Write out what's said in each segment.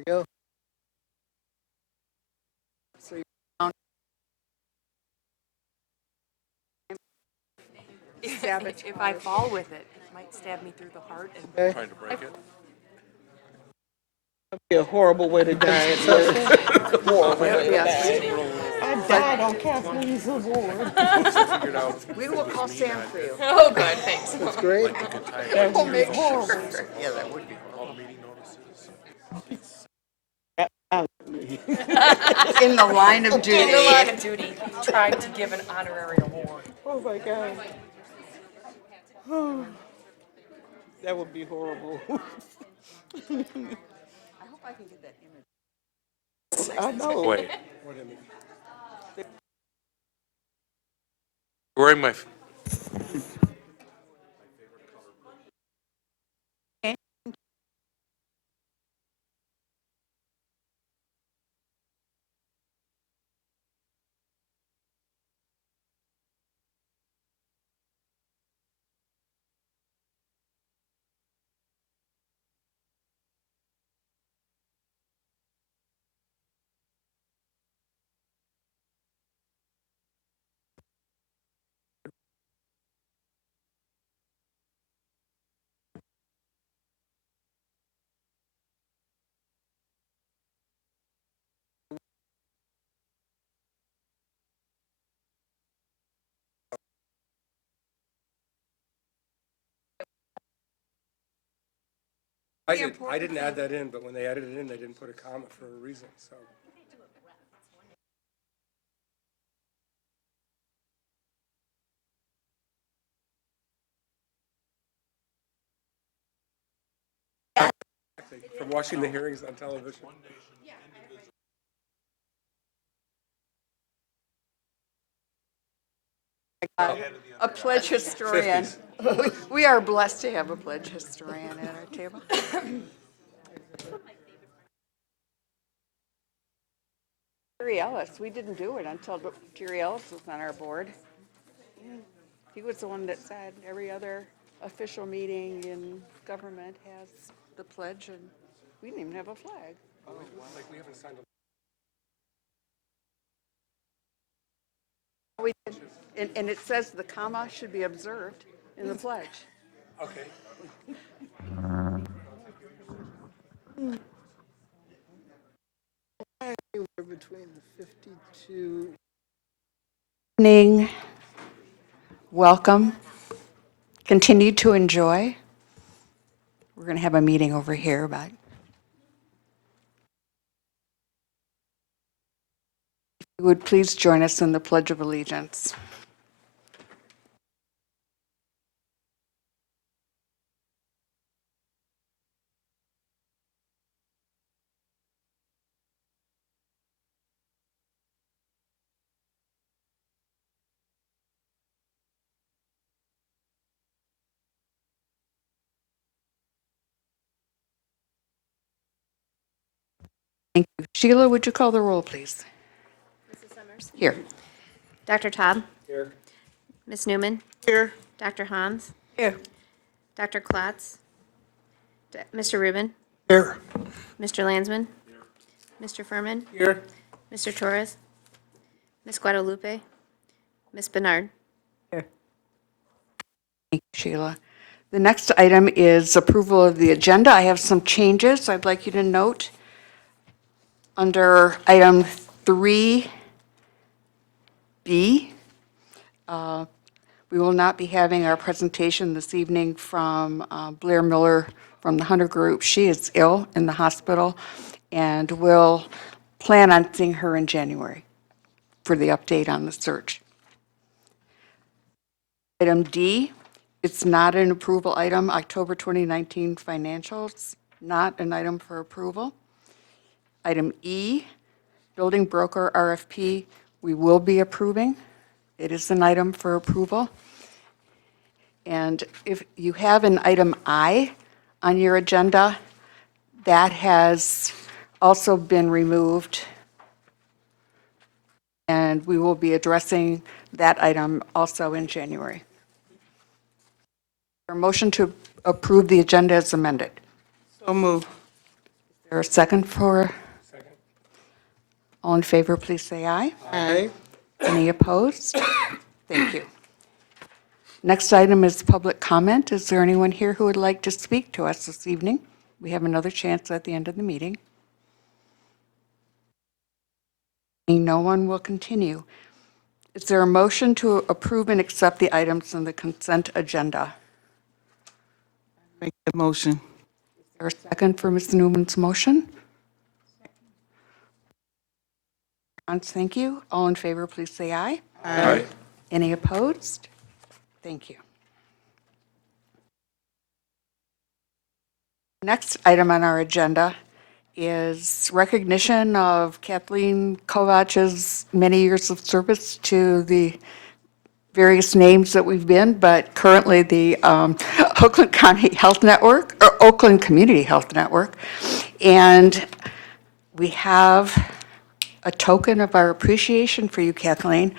we go. So you count savage. If I fall with it, it might stab me through the heart. And Okay. Trying to break it. That'd be a horrible way to die. Horrible way to yes, die. I died on Kathleen's award. Figured out. We will call Sam for you. oh, good, thanks. That's great. Like you could tie it That like will make horrible. yeah, that would be all the meeting notices. In the line of In duty. the line of duty, trying to give an honorary award. Oh my God. That would be horrible. I hope I can get that image. I know. Wait. Wearing my. I didn't add that in, but when they added it in, they didn't put a comma for a reason, so. From watching the hearings on television. A pledge historian. We are blessed to have a pledge historian at our table. Jerry Ellis, we didn't do it until Jerry Ellis was on our board. He was the one that said every other official meeting in government has the pledge, and we didn't even have a flag. Like, we haven't signed We did. And it says the comma should be observed in the pledge. Okay. We're between the 52. Evening. Welcome. Continue to enjoy. We're going to have a meeting over here, but if you would please join us in the Pledge of Allegiance. Thank you. Sheila, would you call the roll, please? Mrs. Summers? Here. Dr. Todd? Here. Ms. Newman? Here. Dr. Hans? Here. Dr. Klotz? Mr. Rubin? Here. Mr. Landsman? Mr. Furman? Here. Mr. Torres? Ms. Guadalupe? Ms. Bernard? Thank you, Sheila. The next item is approval of the agenda. I have some changes I'd like you to note. Under item 3B, we will not be having our presentation this evening from Blair Miller from the Hunter Group. She is ill in the hospital, and we'll plan on seeing her in January for the update on the search. Item D, it's not an approval item, October 2019 financials, not an item for approval. Item E, building broker RFP, we will be approving. It is an item for approval. And if you have an item I on your agenda, that has also been removed. And we will be addressing that item also in January. A motion to approve the agenda as amended. So move. Is there a second for? Second. All in favor, please say aye. Aye. Any opposed? Thank you. Next item is public comment. Is there anyone here who would like to speak to us this evening? We have another chance at the end of the meeting. Seeing no one will continue. Is there a motion to approve and accept the items on the consent agenda? Make the motion. Is there a second for Ms. Newman's motion? Hans, thank you. All in favor, please say aye. Aye. Any opposed? Thank you. Next item on our agenda is recognition of Kathleen Kovach's many years of service to the various names that we've been, but currently the Oakland County Health Network, or Oakland Community Health Network. And we have a token of our appreciation for you, Kathleen.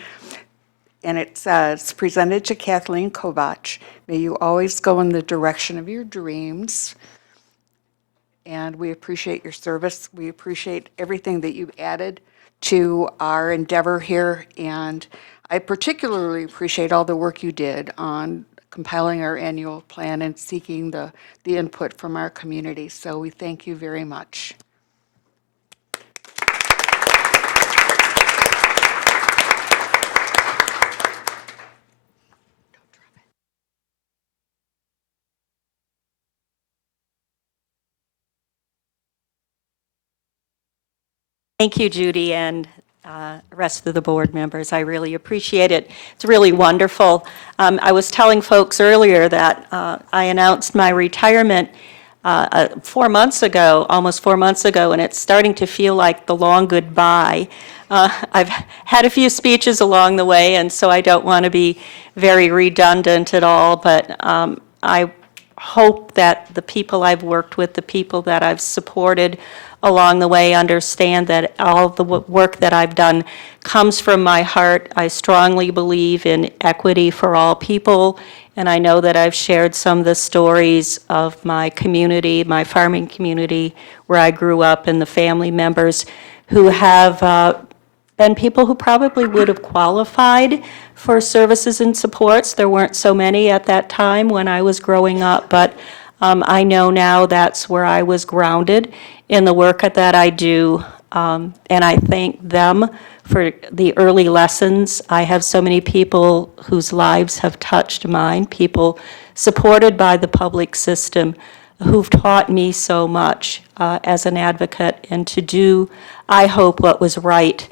And it says, presented to Kathleen Kovach, may you always go in the direction of your dreams. And we appreciate your service. We appreciate everything that you've added to our endeavor here. And I particularly appreciate all the work you did on compiling our annual plan and seeking the input from our community. So we thank you very much. Thank you, Judy, and rest of the board members. I really appreciate it. It's really wonderful. I was telling folks earlier that I announced my retirement 4 months ago, almost 4 months ago, and it's starting to feel like the long goodbye. I've had a few speeches along the way, and so I don't want to be very redundant at all, but I hope that the people I've worked with, the people that I've supported along the way, understand that all the work that I've done comes from my heart. I strongly believe in equity for all people, and I know that I've shared some of the stories of my community, my farming community, where I grew up, and the family members who have been people who probably would have qualified for services and supports. There weren't so many at that time when I was growing up, but I know now that's where I was grounded in the work that I do, and I thank them for the early lessons. I have so many people whose lives have touched mine, people supported by the public system who've taught me so much as an advocate, and to do, I hope, what was right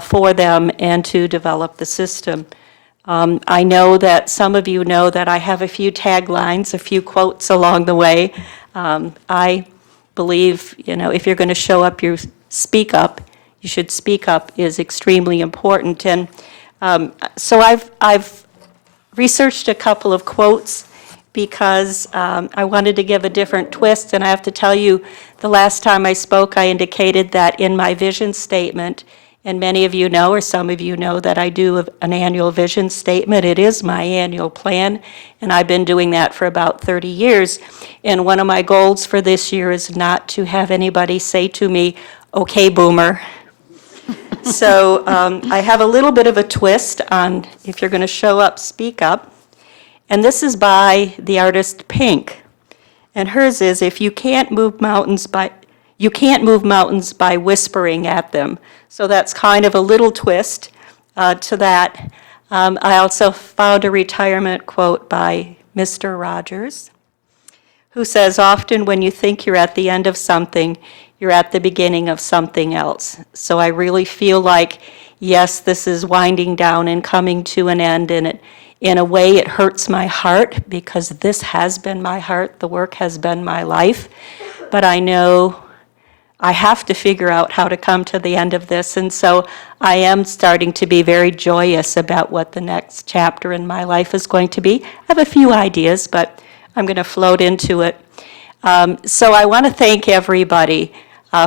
for them and to develop the system. I know that some of you know that I have a few taglines, a few quotes along the way. I believe, if you're going to show up, you speak up. You should speak up is extremely important. And so I've researched a couple of quotes because I wanted to give a different twist. And I have to tell you, the last time I spoke, I indicated that in my vision statement, and many of you know, or some of you know, that I do an annual vision statement. It is my annual plan, and I've been doing that for about 30 years. And one of my goals for this year is not to have anybody say to me, "Okay, boomer." So I have a little bit of a twist on, if you're going to show up, speak up. And this is by the artist Pink. And hers is, if you can't move mountains by whispering at them. So that's kind of a little twist to that. I also found a retirement quote by Mr. Rogers, who says, often when you think you're at the end of something, you're at the beginning of something else. So I really feel like, yes, this is winding down and coming to an end, and in a way it hurts my heart because this has been my heart, the work has been my life, but I know I have to figure out how to come to the end of this. And so I am starting to be very joyous about what the next chapter in my life is going to be. I have a few ideas, but I'm going to float into it. So I want to thank everybody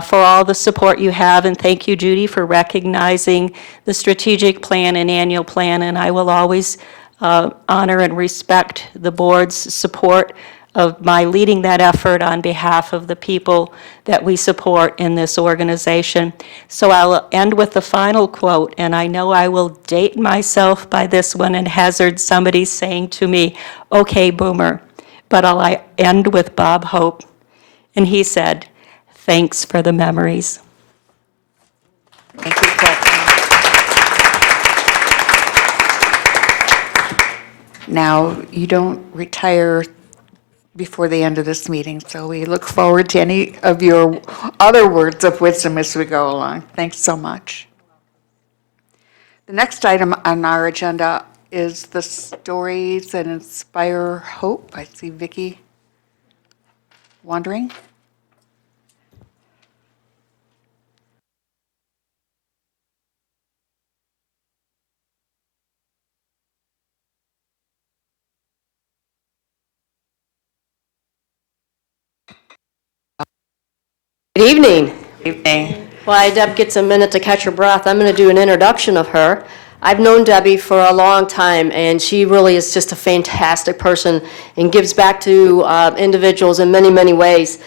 for all the support you have, and thank you, Judy, for recognizing the strategic plan and annual plan, and I will always honor and respect the board's support of my leading that effort on behalf of the people that we support in this organization. So I'll end with the final quote, and I know I will date myself by this one and hazard somebody saying to me, "Okay, boomer," but I'll end with Bob Hope, and he said, "Thanks for the memories." Thank you, Kathleen. Now, you don't retire before the end of this meeting, so we look forward to any of your other words of wisdom as we go along. Thanks so much. The next item on our agenda is the stories that inspire hope. I see Vicki wandering. Good evening. Evening. While Deb gets a minute to catch her breath, I'm going to do an introduction of her. I've known Debbie for a long time, and she really is just a fantastic person and gives back to individuals in many, many ways.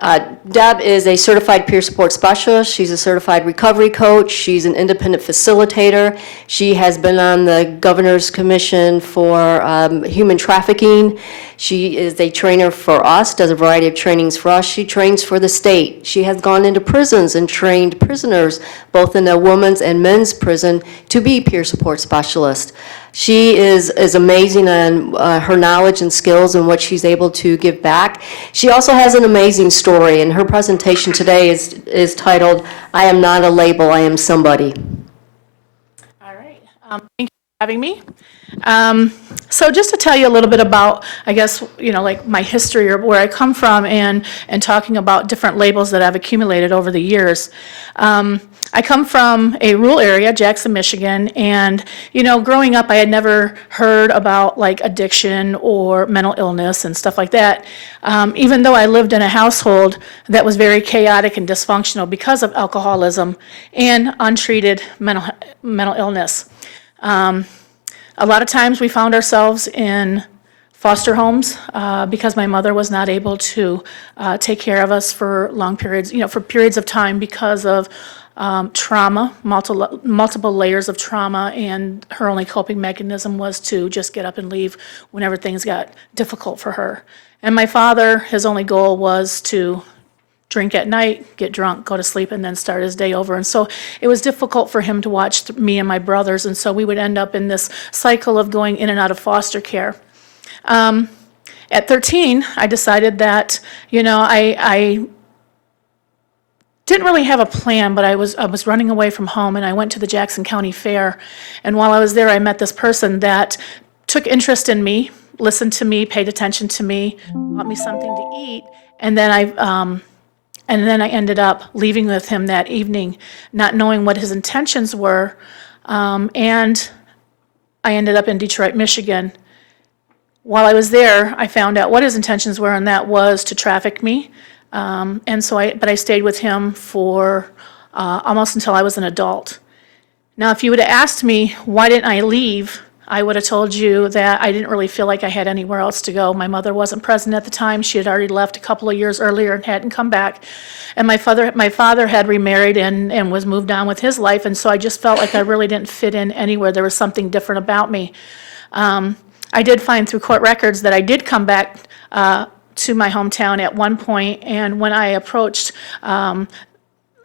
Deb is a certified peer support specialist. She's a certified recovery coach. She's an independent facilitator. She has been on the Governor's Commission for Human Trafficking. She is a trainer for us, does a variety of trainings for us. She trains for the state. She has gone into prisons and trained prisoners, both in a women's and men's prison, to be peer support specialists. She is amazing on her knowledge and skills and what she's able to give back. She also has an amazing story, and her presentation today is titled, "I Am Not a Label, I Am Somebody." All right. Thank you for having me. So just to tell you a little bit about, I guess, like my history or where I come from and talking about different labels that I've accumulated over the years. I come from a rural area, Jackson, Michigan, and, growing up, I had never heard about like addiction or mental illness and stuff like that, even though I lived in a household that was very chaotic and dysfunctional because of alcoholism and untreated mental illness. A lot of times we found ourselves in foster homes because my mother was not able to take care of us for long periods, for periods of time because of trauma, multiple layers of trauma, and her only coping mechanism was to just get up and leave whenever things got difficult for her. And my father, his only goal was to drink at night, get drunk, go to sleep, and then start his day over. And so it was difficult for him to watch me and my brothers, and so we would end up in this cycle of going in and out of foster care. At 13, I decided that, I didn't really have a plan, but I was running away from home, and I went to the Jackson County Fair. And while I was there, I met this person that took interest in me, listened to me, paid attention to me, bought me something to eat, and then I ended up leaving with him that evening, not knowing what his intentions were, and I ended up in Detroit, Michigan. While I was there, I found out what his intentions were, and that was to traffic me. But I stayed with him for almost until I was an adult. Now, if you would have asked me why didn't I leave, I would have told you that I didn't really feel like I had anywhere else to go. My mother wasn't present at the time. She had already left a couple of years earlier and hadn't come back. And my father had remarried and was moved on with his life, and so I just felt like I really didn't fit in anywhere. There was something different about me. I did find through court records that I did come back to my hometown at one point, and when I approached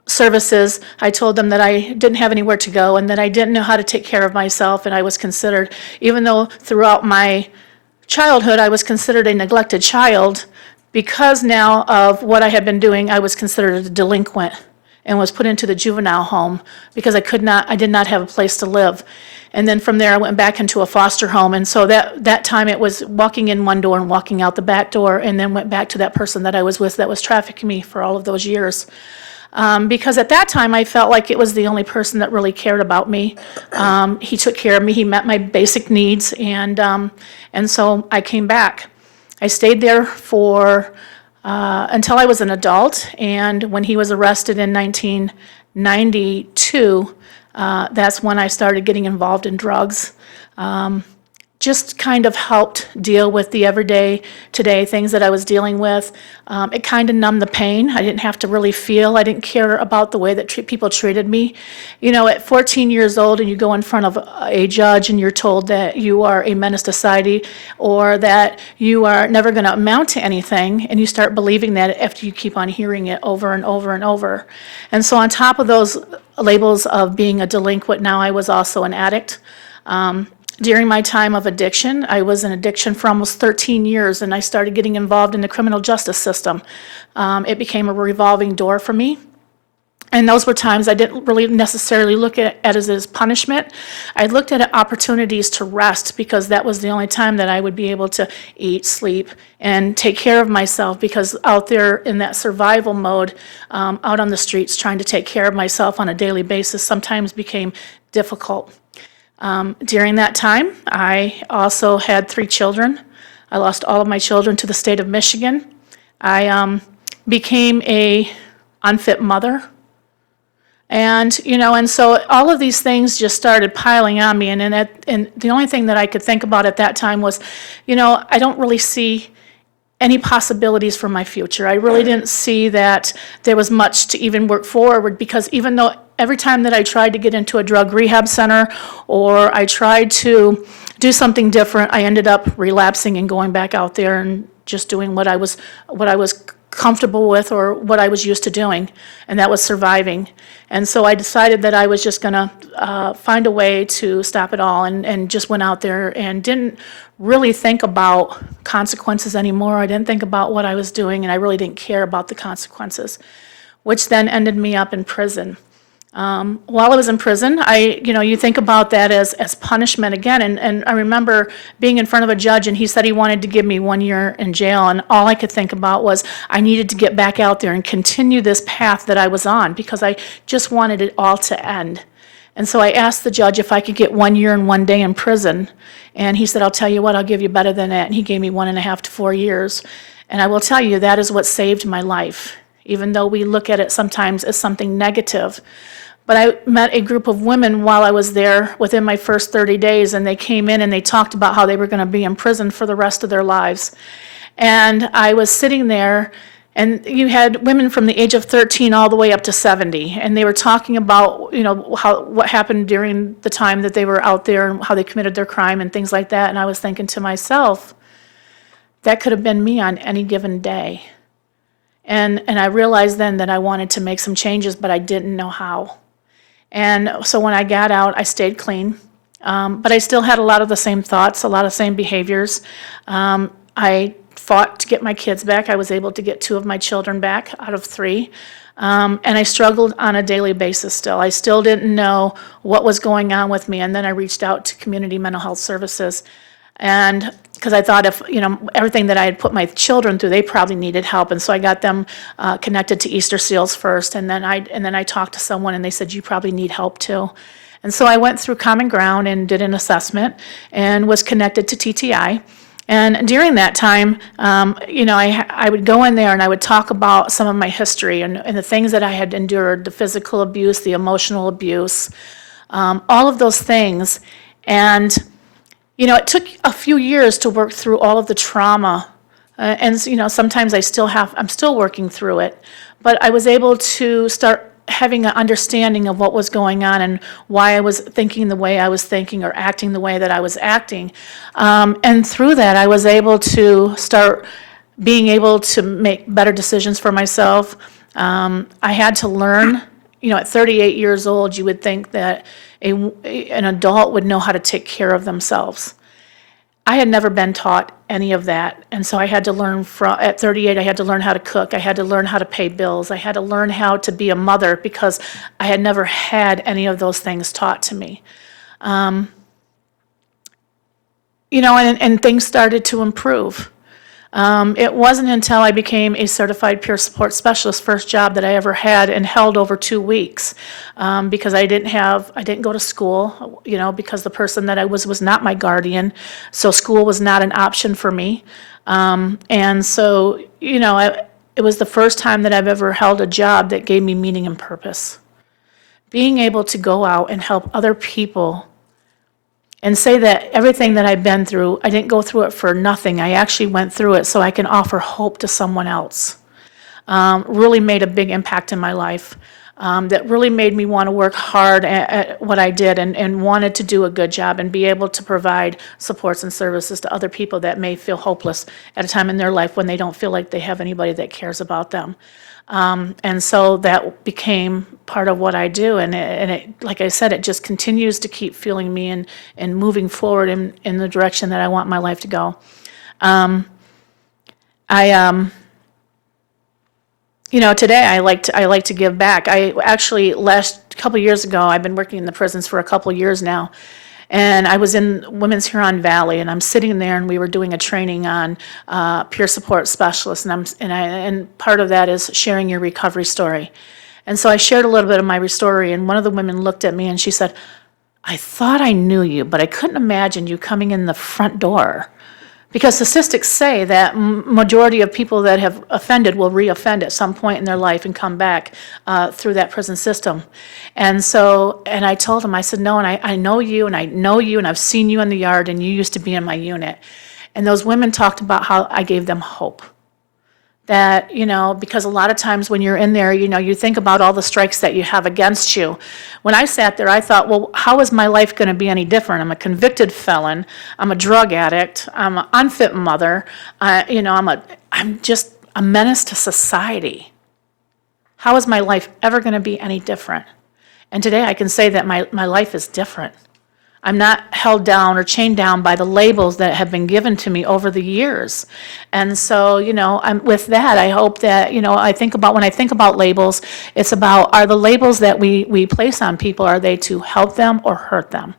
services, I told them that I didn't have anywhere to go and that I didn't know how to take care of myself, and I was considered, even though throughout my childhood I was considered a neglected child, because now of what I had been doing, I was considered a delinquent and was put into the juvenile home because I did not have a place to live. And then from there, I went back into a foster home. And so that time it was walking in one door and walking out the back door, and then went back to that person that I was with that was trafficking me for all of those years. Because at that time, I felt like it was the only person that really cared about me. He took care of me, he met my basic needs, and so I came back. I stayed there for, until I was an adult, and when he was arrested in 1992, that's when I started getting involved in drugs. Just kind of helped deal with the everyday, today things that I was dealing with. It kind of numbed the pain. I didn't have to really feel. I didn't care about the way that people treated me. You know, at 14 years old and you go in front of a judge and you're told that you are a menace to society or that you are never going to amount to anything, and you start believing that after you keep on hearing it over and over and over. And so on top of those labels of being a delinquent, now I was also an addict. During my time of addiction, I was in addiction for almost 13 years, and I started getting involved in the criminal justice system. It became a revolving door for me. And those were times I didn't really necessarily look at it as punishment. I looked at it opportunities to rest, because that was the only time that I would be able to eat, sleep, and take care of myself, because out there in that survival mode, out on the streets, trying to take care of myself on a daily basis sometimes became difficult. During that time, I also had 3 children. I lost all of my children to the state of Michigan. I became a unfit mother. And, you know, and so all of these things just started piling on me. And the only thing that I could think about at that time was, you know, I don't really see any possibilities for my future. I really didn't see that there was much to even work forward, because even though every time that I tried to get into a drug rehab center or I tried to do something different, I ended up relapsing and going back out there and just doing what I was comfortable with or what I was used to doing, and that was surviving. And so I decided that I was just gonna find a way to stop it all, and just went out there and didn't really think about consequences anymore. I didn't think about what I was doing, and I really didn't care about the consequences, which then ended me up in prison. While I was in prison, you think about that as punishment again. And I remember being in front of a judge, and he said he wanted to give me 1 year in jail. And all I could think about was I needed to get back out there and continue this path that I was on, because I just wanted it all to end. And so I asked the judge if I could get 1 year and 1 day in prison. And he said, I'll tell you what, I'll give you better than that. And he gave me 1.5 to 4 years. And I will tell you, that is what saved my life, even though we look at it sometimes as something negative. But I met a group of women while I was there within my first 30 days, and they came in and they talked about how they were going to be in prison for the rest of their lives. And I was sitting there, and you had women from the age of 13 all the way up to 70, and they were talking about, what happened during the time that they were out there and how they committed their crime and things like that. And I was thinking to myself, that could have been me on any given day. And I realized then that I wanted to make some changes, but I didn't know how. And so when I got out, I stayed clean, but I still had a lot of the same thoughts, a lot of the same behaviors. I fought to get my kids back. I was able to get 2 of my children back out of 3. And I struggled on a daily basis still. I still didn't know what was going on with me. And then I reached out to community mental health services. And because I thought if, everything that I had put my children through, they probably needed help. And so I got them connected to Easter Seals first. And then I talked to someone, and they said, you probably need help too. And so I went through Common Ground and did an assessment and was connected to TTI. And during that time, I would go in there and I would talk about some of my history and the things that I had endured, the physical abuse, the emotional abuse, all of those things. And it took a few years to work through all of the trauma. And sometimes I'm still working through it. But I was able to start having an understanding of what was going on and why I was thinking the way I was thinking or acting the way that I was acting. And through that, I was able to start being able to make better decisions for myself. I had to learn, at 38 years old, you would think that an adult would know how to take care of themselves. I had never been taught any of that, and so I had to learn at 38, I had to learn how to cook, I had to learn how to pay bills, I had to learn how to be a mother because I had never had any of those things taught to me. and things started to improve. It wasn't until I became a certified peer support specialist, first job that I ever had and held over 2 weeks, because I didn't go to school, because the person that I was not my guardian, so school was not an option for me. And so, it was the first time that I've ever held a job that gave me meaning and purpose. Being able to go out and help other people and say that everything that I've been through, I didn't go through it for nothing. I actually went through it so I can offer hope to someone else. Really made a big impact in my life. That really made me want to work hard at what I did and wanted to do a good job and be able to provide supports and services to other people that may feel hopeless at a time in their life when they don't feel like they have anybody that cares about them. And so that became part of what I do. And it, like I said, it just continues to keep fueling me and moving forward in the direction that I want my life to go. Today I like to give back. I actually, last couple years ago, I've been working in the prisons for a couple years now. And I was in Women's Huron Valley, and I'm sitting there, and we were doing a training on peer support specialists, and part of that is sharing your recovery story. And so I shared a little bit of my story, and one of the women looked at me and she said, "I thought I knew you, but I couldn't imagine you coming in the front door." Because statistics say that majority of people that have offended will reoffend at some point in their life and come back through that prison system. And I told him, I said, "No, and I know you, and I know you, and I've seen you in the yard, and you used to be in my unit." And those women talked about how I gave them hope. That, because a lot of times when you're in there, you think about all the strikes that you have against you. When I sat there, I thought, well, how is my life going to be any different? I'm a convicted felon. I'm a drug addict. I'm an unfit mother. I'm just a menace to society. How is my life ever going to be any different? And today I can say that my life is different. I'm not held down or chained down by the labels that have been given to me over the years. And so, with that, I hope that, when I think about labels, it's about, are the labels that we place on people, are they to help them or hurt them?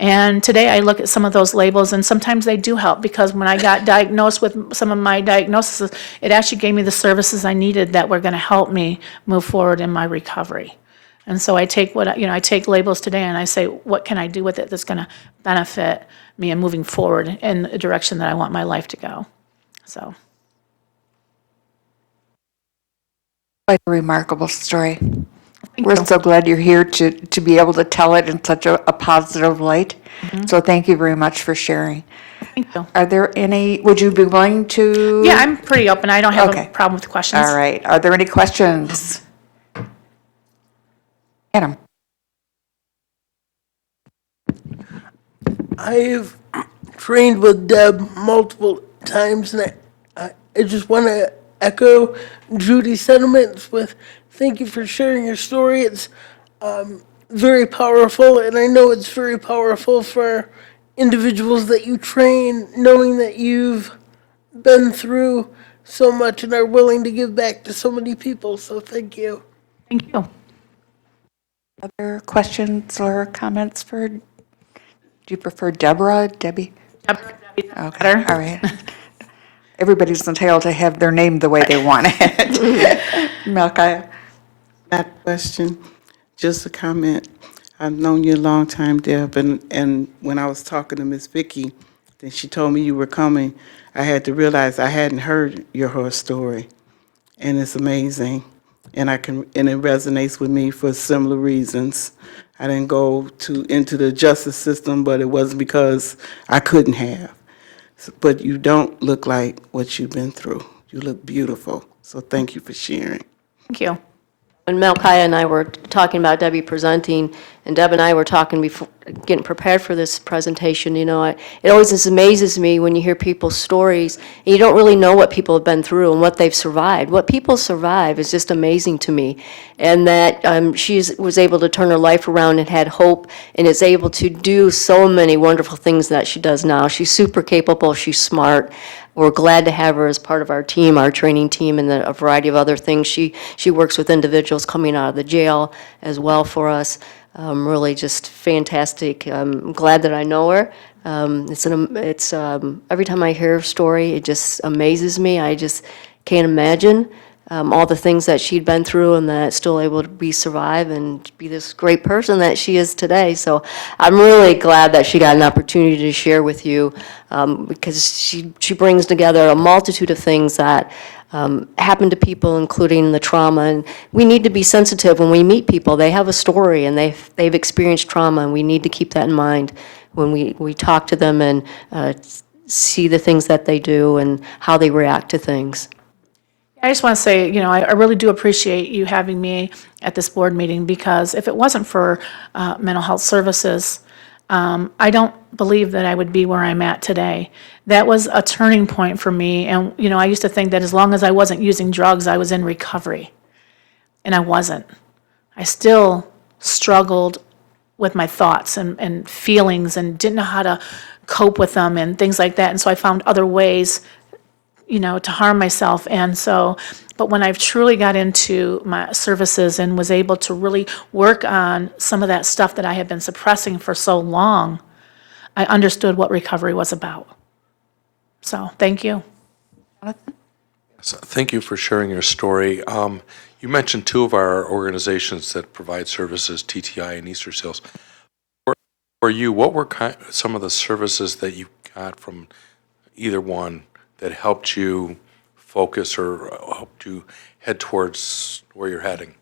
And today I look at some of those labels, and sometimes they do help, because when I got diagnosed with some of my diagnoses, it actually gave me the services I needed that were going to help me move forward in my recovery. And so I take I take labels today and I say, what can I do with it that's going to benefit me in moving forward in the direction that I want my life to go? So. Quite a remarkable story. We're so glad you're here to be able to tell it in such a positive light. So thank you very much for sharing. Thank you. Are there any, would you be willing to? Yeah, I'm pretty open. I don't have Okay. a problem with questions. All right. Are there any questions? Adam? I've trained with Deb multiple times, and I just want to echo Judy's sentiments with thank you for sharing your story. It's very powerful, and I know it's very powerful for individuals that you train, knowing that you've been through so much and are willing to give back to so many people. So thank you. Thank you. Other questions or comments do you prefer Deborah, Debbie? Okay, all right. Everybody's entitled to have their name the way they want it. Melchiah? That question, just a comment. I've known you a long time, Deb, and when I was talking to Miss Vicky, then she told me you were coming, I had to realize I hadn't heard your whole story. And it's amazing. And it resonates with me for similar reasons. I didn't go into the justice system, but it wasn't because I couldn't have. But you don't look like what you've been through. You look beautiful. So thank you for sharing. Thank you. When Melchiah and I were talking about Debbie presenting, and Deb and I were talking before, getting prepared for this presentation, it always just amazes me when you hear people's stories, and you don't really know what people have been through and what they've survived. What people survive is just amazing to me. And that she was able to turn her life around and had hope, and is able to do so many wonderful things that she does now. She's super capable, she's smart. We're glad to have her as part of our team, our training team, and a variety of other things. She works with individuals coming out of the jail as well for us. Really just fantastic. I'm glad that I know her. Every time I hear her story, it just amazes me. I just can't imagine all the things that she'd been through and that still able to survive and be this great person that she is today. So I'm really glad that she got an opportunity to share with you, because she brings together a multitude of things that happen to people, including the trauma. And we need to be sensitive when we meet people. They have a story and they've experienced trauma, and we need to keep that in mind when we talk to them and see the things that they do and how they react to things. I just want to say, I really do appreciate you having me at this board meeting, because if it wasn't for mental health services, I don't believe that I would be where I'm at today. That was a turning point for me. And, I used to think that as long as I wasn't using drugs, I was in recovery. And I wasn't. I still struggled with my thoughts and feelings and didn't know how to cope with them and things like that. And so I found other ways to harm myself. And so, but when I've truly got into my services and was able to really work on some of that stuff that I had been suppressing for so long, I understood what recovery was about. So, thank you. So thank you for sharing your story. You mentioned two of our organizations that provide services, TTI and Easter Seals. For you, what were some of the services that you got from either one that helped you focus or helped you head towards where you're heading?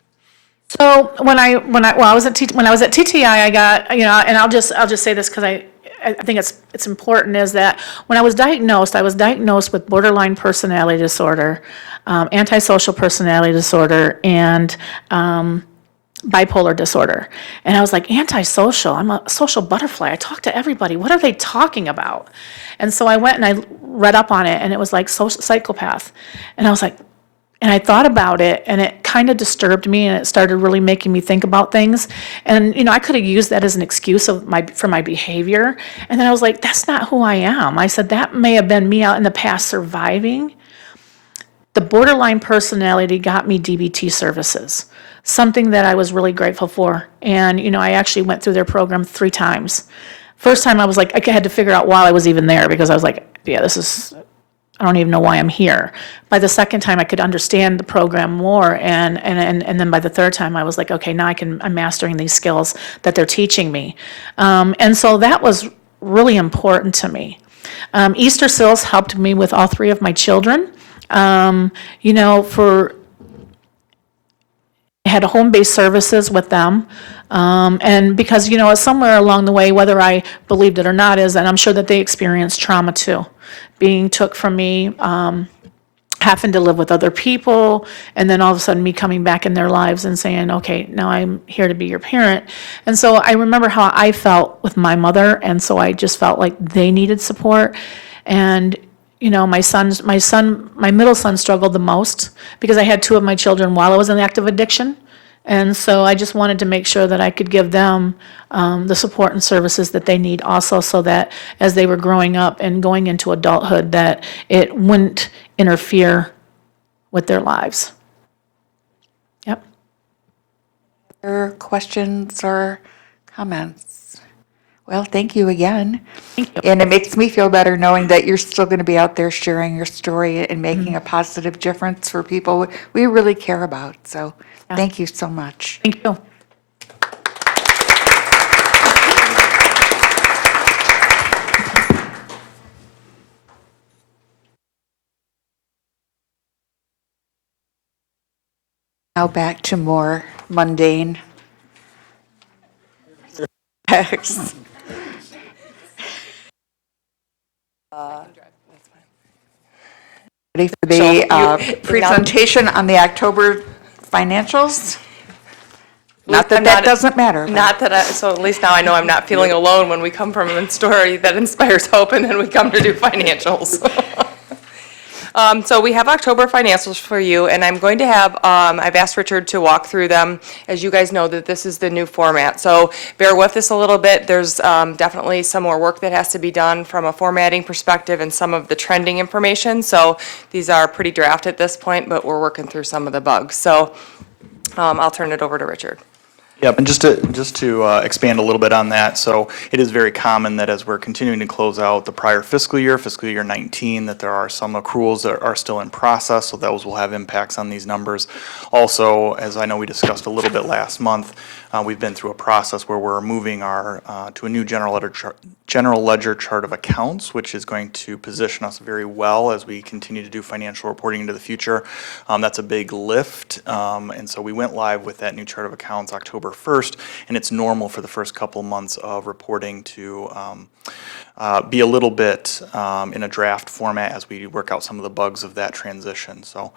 So when I was at TTI, I got, and I'll just say this because I think it's important, is that when I was diagnosed with borderline personality disorder, antisocial personality disorder, and bipolar disorder. And I was like, antisocial? I'm a social butterfly. I talk to everybody. What are they talking about? And so I went and I read up on it, and it was like psychopath. And I was like, and I thought about it, and it kind of disturbed me, and it started really making me think about things. And, I could have used that as an excuse for my behavior. And then I was like, that's not who I am. I said, that may have been me out in the past surviving. The borderline personality got me DBT services, something that I was really grateful for. And, I actually went through their program 3 times. First time I was like, I had to figure out why I was even there, because I was like, yeah, I don't even know why I'm here. By the second time, I could understand the program more, and then by the third time, I was like, okay, now I'm mastering these skills that they're teaching me. And so that was really important to me. Easter Seals helped me with all 3 of my children. I had home-based services with them. And because, somewhere along the way, whether I believed it or not, and I'm sure that they experienced trauma too, being took from me, having to live with other people, and then all of a sudden me coming back in their lives and saying, okay, now I'm here to be your parent. And so I remember how I felt with my mother, and so I just felt like they needed support. And my middle son struggled the most, because I had 2 of my children while I was in active addiction. And so I just wanted to make sure that I could give them the support and services that they need also, so that as they were growing up and going into adulthood, that it wouldn't interfere with their lives. Yep. Other questions or comments? Well, thank you again. Thank you. And it makes me feel better knowing that you're still going to be out there sharing your story and making a positive difference for people we really care about. So thank you so much. Thank you. Now back to more mundane. Ready for the presentation on the October financials? Not that that doesn't matter. but- So at least now I know I'm not feeling alone when we come from a story that inspires hope, and then we come to do financials. So we have October financials for you, and I'm going to have, I've asked Richard to walk through them. As you guys know, that this is the new format, so bear with us a little bit. There's definitely some more work that has to be done from a formatting perspective and some of the trending information. So these are pretty draft at this point, but we're working through some of the bugs. So I'll turn it over to Richard. Yep, and just to expand a little bit on that, so it is very common that as we're continuing to close out the prior fiscal year 19, that there are some accruals that are still in process, so those will have impacts on these numbers. Also, as I know we discussed a little bit last month, we've been through a process where we're moving our to a new general ledger chart of accounts, which is going to position us very well as we continue to do financial reporting into the future. That's a big lift, and so we went live with that new chart of accounts October 1st, and it's normal for the first couple months of reporting to be a little bit in a draft format as we work out some of the bugs of that transition. So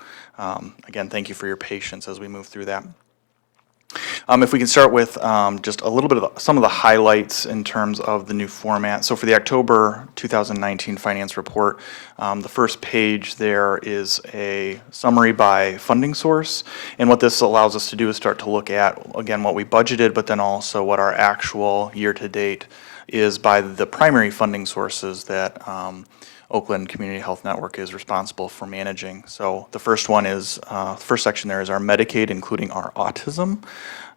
again, thank you for your patience as we move through that. If we can start with just a little bit of some of the highlights in terms of the new format. So for the October 2019 finance report, the first page there is a summary by funding source. And what this allows us to do is start to look at, again, what we budgeted, but then also what our actual year-to-date is by the primary funding sources that Oakland Community Health Network is responsible for managing. So the first one is, the first section there is our Medicaid, including our autism.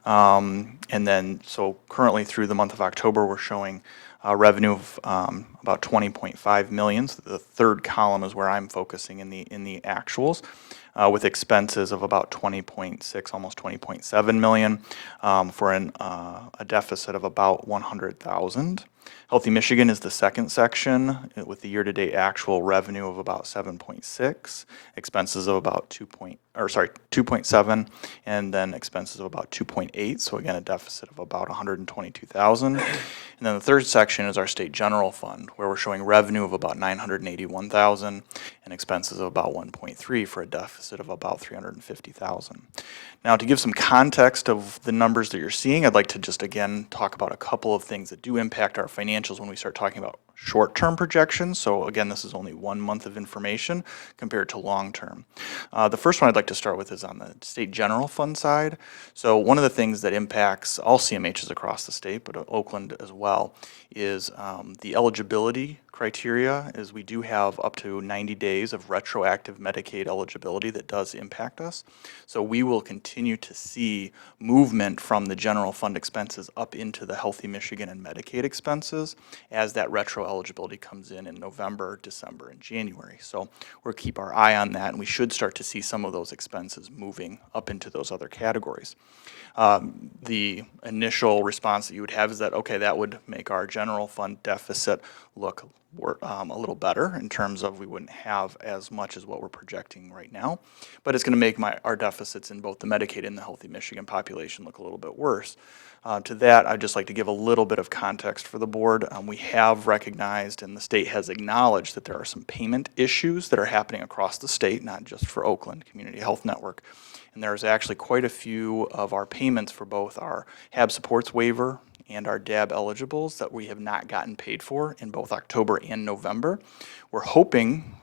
And then, so currently through the month of October, we're showing revenue of about 20.5 million. So the third column is where I'm focusing in the actuals, with expenses of about 20.6, almost 20.7 million, for a deficit of about 100,000. Healthy Michigan is the second section with the year-to-date actual revenue of about 7.6, expenses of about 2.7, and then expenses of about 2.8. So again, a deficit of about 122,000. And then the third section is our state general fund, where we're showing revenue of about 981,000 and expenses of about 1.3 for a deficit of about 350,000. Now, to give some context of the numbers that you're seeing, I'd like to just again talk about a couple of things that do impact our financials when we start talking about short-term projections. So again, this is only 1 month of information compared to long-term. The first one I'd like to start with is on the state general fund side. So one of the things that impacts all CMHs across the state, but Oakland as well, is the eligibility criteria. Is we do have up to 90 days of retroactive Medicaid eligibility that does impact us. So we will continue to see movement from the general fund expenses up into the Healthy Michigan and Medicaid expenses as that retro eligibility comes in November, December, and January. So we'll keep our eye on that, and we should start to see some of those expenses moving up into those other categories. The initial response that you would have is that, okay, that would make our general fund deficit look a little better in terms of we wouldn't have as much as what we're projecting right now, but it's going to make our deficits in both the Medicaid and the Healthy Michigan population look a little bit worse. To that, I'd just like to give a little bit of context for the board. We have recognized and the state has acknowledged that there are some payment issues that are happening across the state, not just for Oakland Community Health Network. And there's actually quite a few of our payments for both our HAB supports waiver and our DAB eligibles that we have not gotten paid for in both October and November. We're hoping,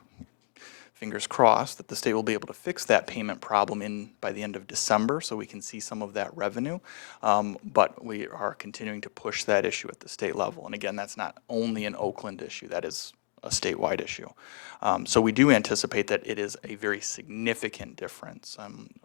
fingers crossed, that the state will be able to fix that payment problem by the end of December so we can see some of that revenue. But we are continuing to push that issue at the state level. And again, that's not only an Oakland issue, that is a statewide issue. So we do anticipate that it is a very significant difference.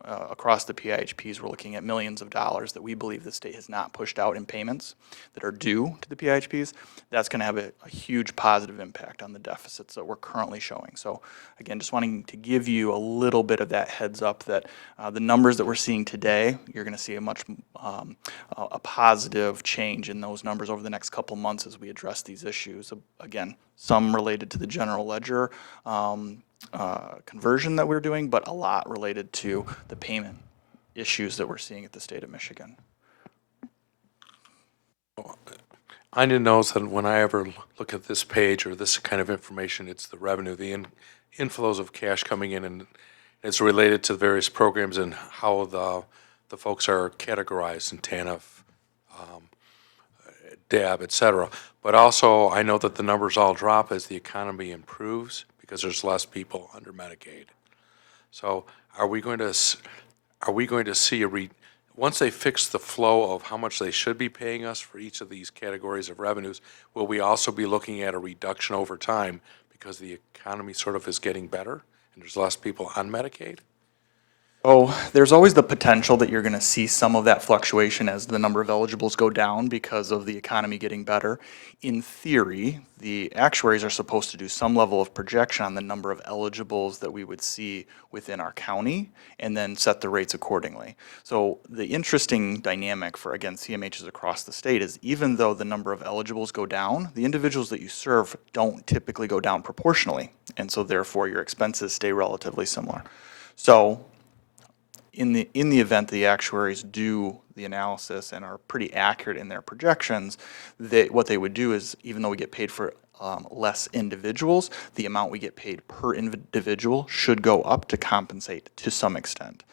Across the PIHPs, we're looking at millions of dollars that we believe the state has not pushed out in payments that are due to the PIHPs. That's going to have a huge positive impact on the deficits that we're currently showing. So again, just wanting to give you a little bit of that heads up that the numbers that we're seeing today, you're going to see a much a positive change in those numbers over the next couple months as we address these issues. Again, some related to the general ledger conversion that we're doing, but a lot related to the payment issues that we're seeing at the state of Michigan. I didn't know that when I ever look at this page or this kind of information, it's the revenue, the inflows of cash coming in, and it's related to various programs and how the folks are categorized in TANF, DAB, et cetera. But also, I know that the numbers all drop as the economy improves because there's less people under Medicaid. So are we going to see once they fix the flow of how much they should be paying us for each of these categories of revenues, will we also be looking at a reduction over time because the economy sort of is getting better and there's less people on Medicaid? So there's always the potential that you're going to see some of that fluctuation as the number of eligibles go down because of the economy getting better. In theory, the actuaries are supposed to do some level of projection on the number of eligibles that we would see within our county and then set the rates accordingly. So the interesting dynamic for, again, CMHs across the state is even though the number of eligibles go down, the individuals that you serve don't typically go down proportionally. And so therefore your expenses stay relatively similar. So in the event the actuaries do the analysis and are pretty accurate in their projections, what they would do is, even though we get paid for less individuals, the amount we get paid per individual should go up to compensate to some extent.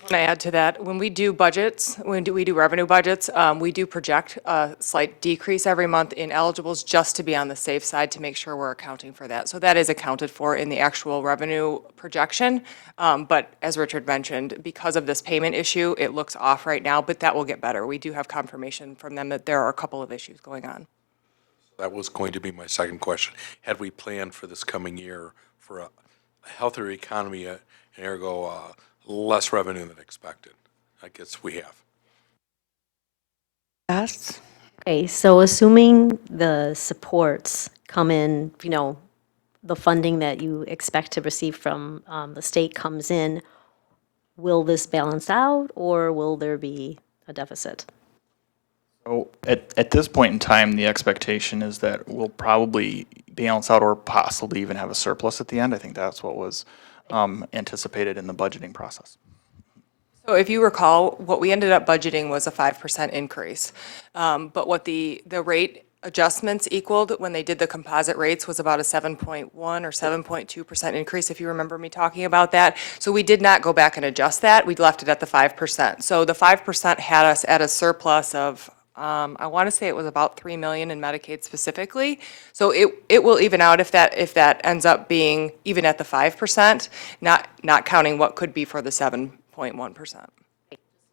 Want to add to that, when we do budgets, when we do revenue budgets, we do project a slight decrease every month in eligibles just to be on the safe side to make sure we're accounting for that. So that is accounted for in the actual revenue projection. But as Richard mentioned, because of this payment issue, it looks off right now, but that will get better. We do have confirmation from them that there are a couple of issues going on. That was going to be my second question. Had we planned for this coming year for a healthier economy, and ergo less revenue than expected? I guess we have. Yes. Okay, so assuming the supports come in, the funding that you expect to receive from the state comes in, will this balance out or will there be a deficit? So at this point in time, the expectation is that we'll probably balance out or possibly even have a surplus at the end. I think that's what was anticipated in the budgeting process. So if you recall, what we ended up budgeting was a 5% increase. But what the rate adjustments equaled when they did the composite rates was about a 7.1 or 7.2% increase, if you remember me talking about that. So we did not go back and adjust that. We left it at the 5%. So the 5% had us at a surplus of, I want to say it was about 3 million in Medicaid specifically. So it will even out if that ends up being even at the 5%, not counting what could be for the 7.1%.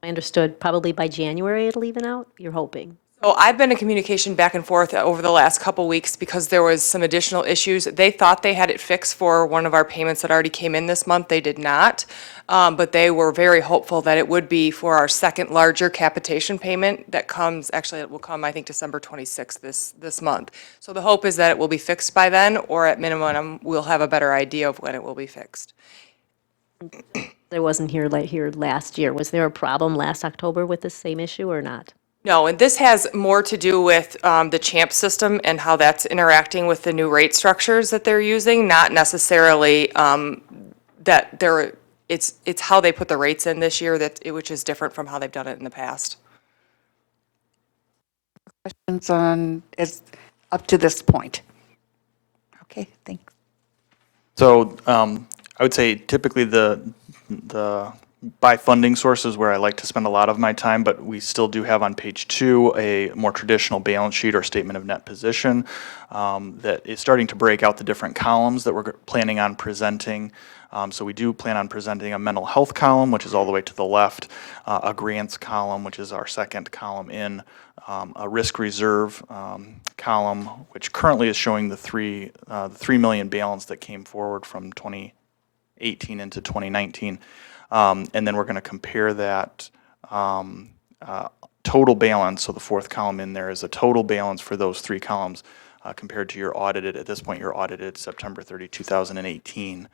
I understood probably by January it'll even out, you're hoping. So I've been in communication back and forth over the last couple weeks because there was some additional issues. They thought they had it fixed for one of our payments that already came in this month. They did not. But they were very hopeful that it would be for our second larger capitation payment that comes, actually it will come, I think, December 26th this month. So the hope is that it will be fixed by then, or at minimum, we'll have a better idea of when it will be fixed. I wasn't here last year. Was there a problem last October with the same issue or not? No, and this has more to do with the CHAMP system and how that's interacting with the new rate structures that they're using, not necessarily that it's how they put the rates in this year which is different from how they've done it in the past. Questions on, is up to this point? Okay, thanks. So I would say typically the by funding sources where I like to spend a lot of my time, but we still do have on page 2 a more traditional balance sheet or statement of net position that is starting to break out the different columns that we're planning on presenting. So we do plan on presenting a mental health column, which is all the way to the left, a grants column, which is our second column in, a risk reserve column, which currently is showing the 3 million balance that came forward from 2018 into 2019. And then we're going to compare that total balance, so the fourth column in there is a total balance for those 3 columns compared to your audited, at this point, your audited September 30, 2018,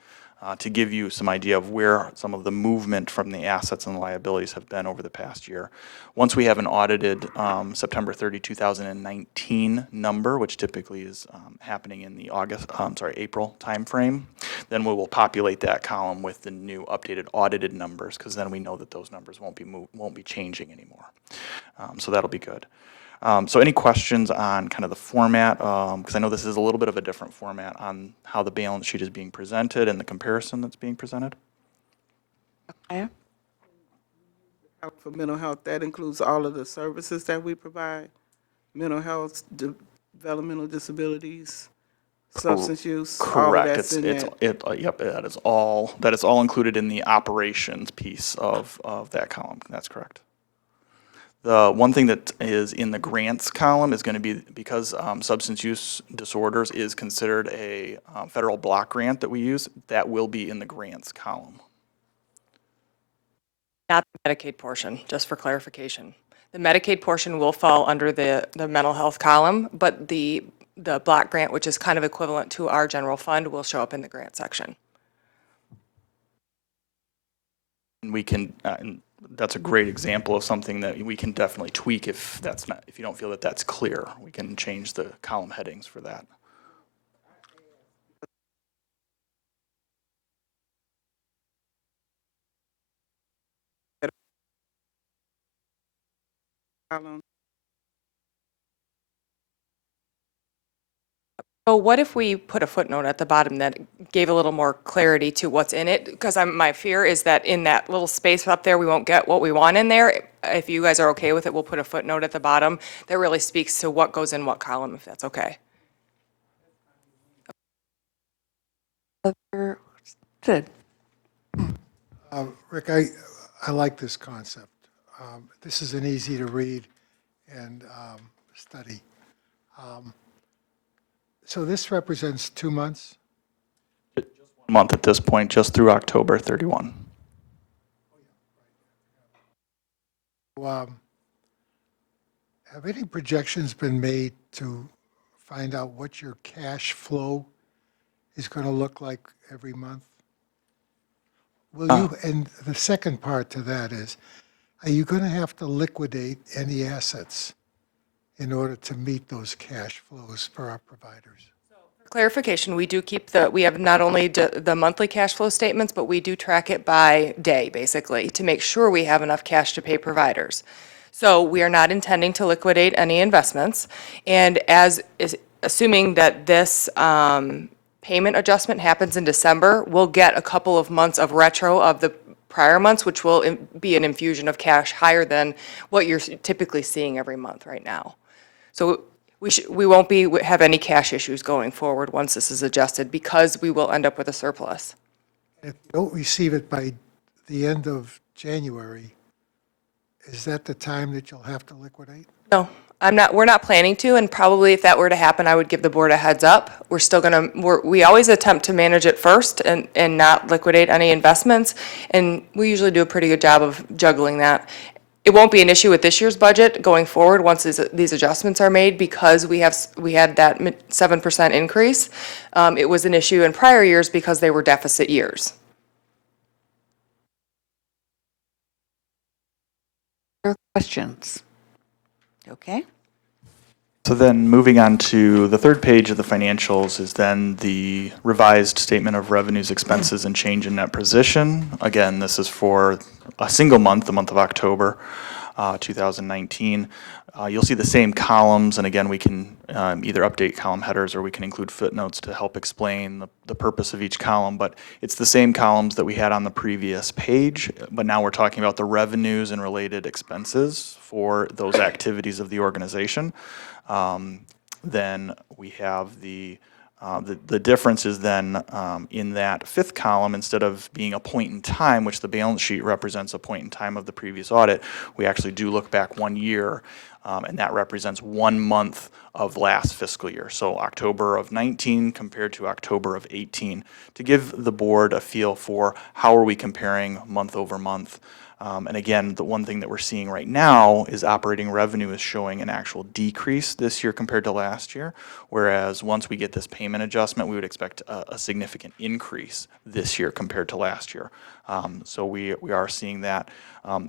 to give you some idea of where some of the movement from the assets and liabilities have been over the past year. Once we have an audited September 30, 2019 number, which typically is happening in the April timeframe, then we will populate that column with the new updated audited numbers, because then we know that those numbers won't be changing anymore. So that'll be good. So any questions on kind of the format? Because I know this is a little bit of a different format on how the balance sheet is being presented and the comparison that's being presented. Okay. For mental health, that includes all of the services that we provide, mental health, developmental disabilities, substance use, all of Correct. that's in that. Yep, that is all included in the operations piece of that column. That's correct. The one thing that is in the grants column is going to be, because substance use disorders is considered a federal block grant that we use, that will be in the grants column. Not the Medicaid portion, just for clarification. The Medicaid portion will fall under the mental health column, but the block grant, which is kind of equivalent to our general fund, will show up in the grant section. And we can, and that's a great example of something that we can definitely tweak if that's not, if you don't feel that that's clear. We can change the column headings for that. So what if we put a footnote at the bottom that gave a little more clarity to what's in it? Because my fear is that in that little space up there, we won't get what we want in there. If you guys are okay with it, we'll put a footnote at the bottom that really speaks to what goes in what column, if that's okay. Good. Rick, I like this concept. This is an easy to read and study. So this represents 2 months? Month at this point, just through October 31. Have any projections been made to find out what your cash flow is going to look like every month? Will you, and the second part to that is, are you going to have to liquidate any assets in order to meet those cash flows for our providers? Clarification, we do keep we have not only the monthly cash flow statements, but we do track it by day, basically, to make sure we have enough cash to pay providers. So we are not intending to liquidate any investments. And assuming that this payment adjustment happens in December, we'll get a couple of months of retro of the prior months, which will be an infusion of cash higher than what you're typically seeing every month right now. So we won't have any cash issues going forward once this is adjusted, because we will end up with a surplus. If you don't receive it by the end of January, is that the time that you'll have to liquidate? No, we're not planning to, and probably if that were to happen, I would give the board a heads up. We're still we always attempt to manage it first and not liquidate any investments, and we usually do a pretty good job of juggling that. It won't be an issue with this year's budget going forward once these adjustments are made, because we had that 7% increase. It was an issue in prior years because they were deficit years. Questions? Okay. So then moving on to the third page of the financials is then the revised statement of revenues, expenses, and change in net position. Again, this is for a single month, the month of October 2019. You'll see the same columns, and again, we can either update column headers or we can include footnotes to help explain the purpose of each column, but it's the same columns that we had on the previous page, but now we're talking about the revenues and related expenses for those activities of the organization. Then we have the difference is then in that fifth column, instead of being a point in time, which the balance sheet represents a point in time of the previous audit, we actually do look back 1 year, and that represents 1 month of last fiscal year. So October of 19 compared to October of 18, to give the board a feel for how are we comparing month over month. And again, the one thing that we're seeing right now is operating revenue is showing an actual decrease this year compared to last year, whereas once we get this payment adjustment, we would expect a significant increase this year compared to last year. So we are seeing that.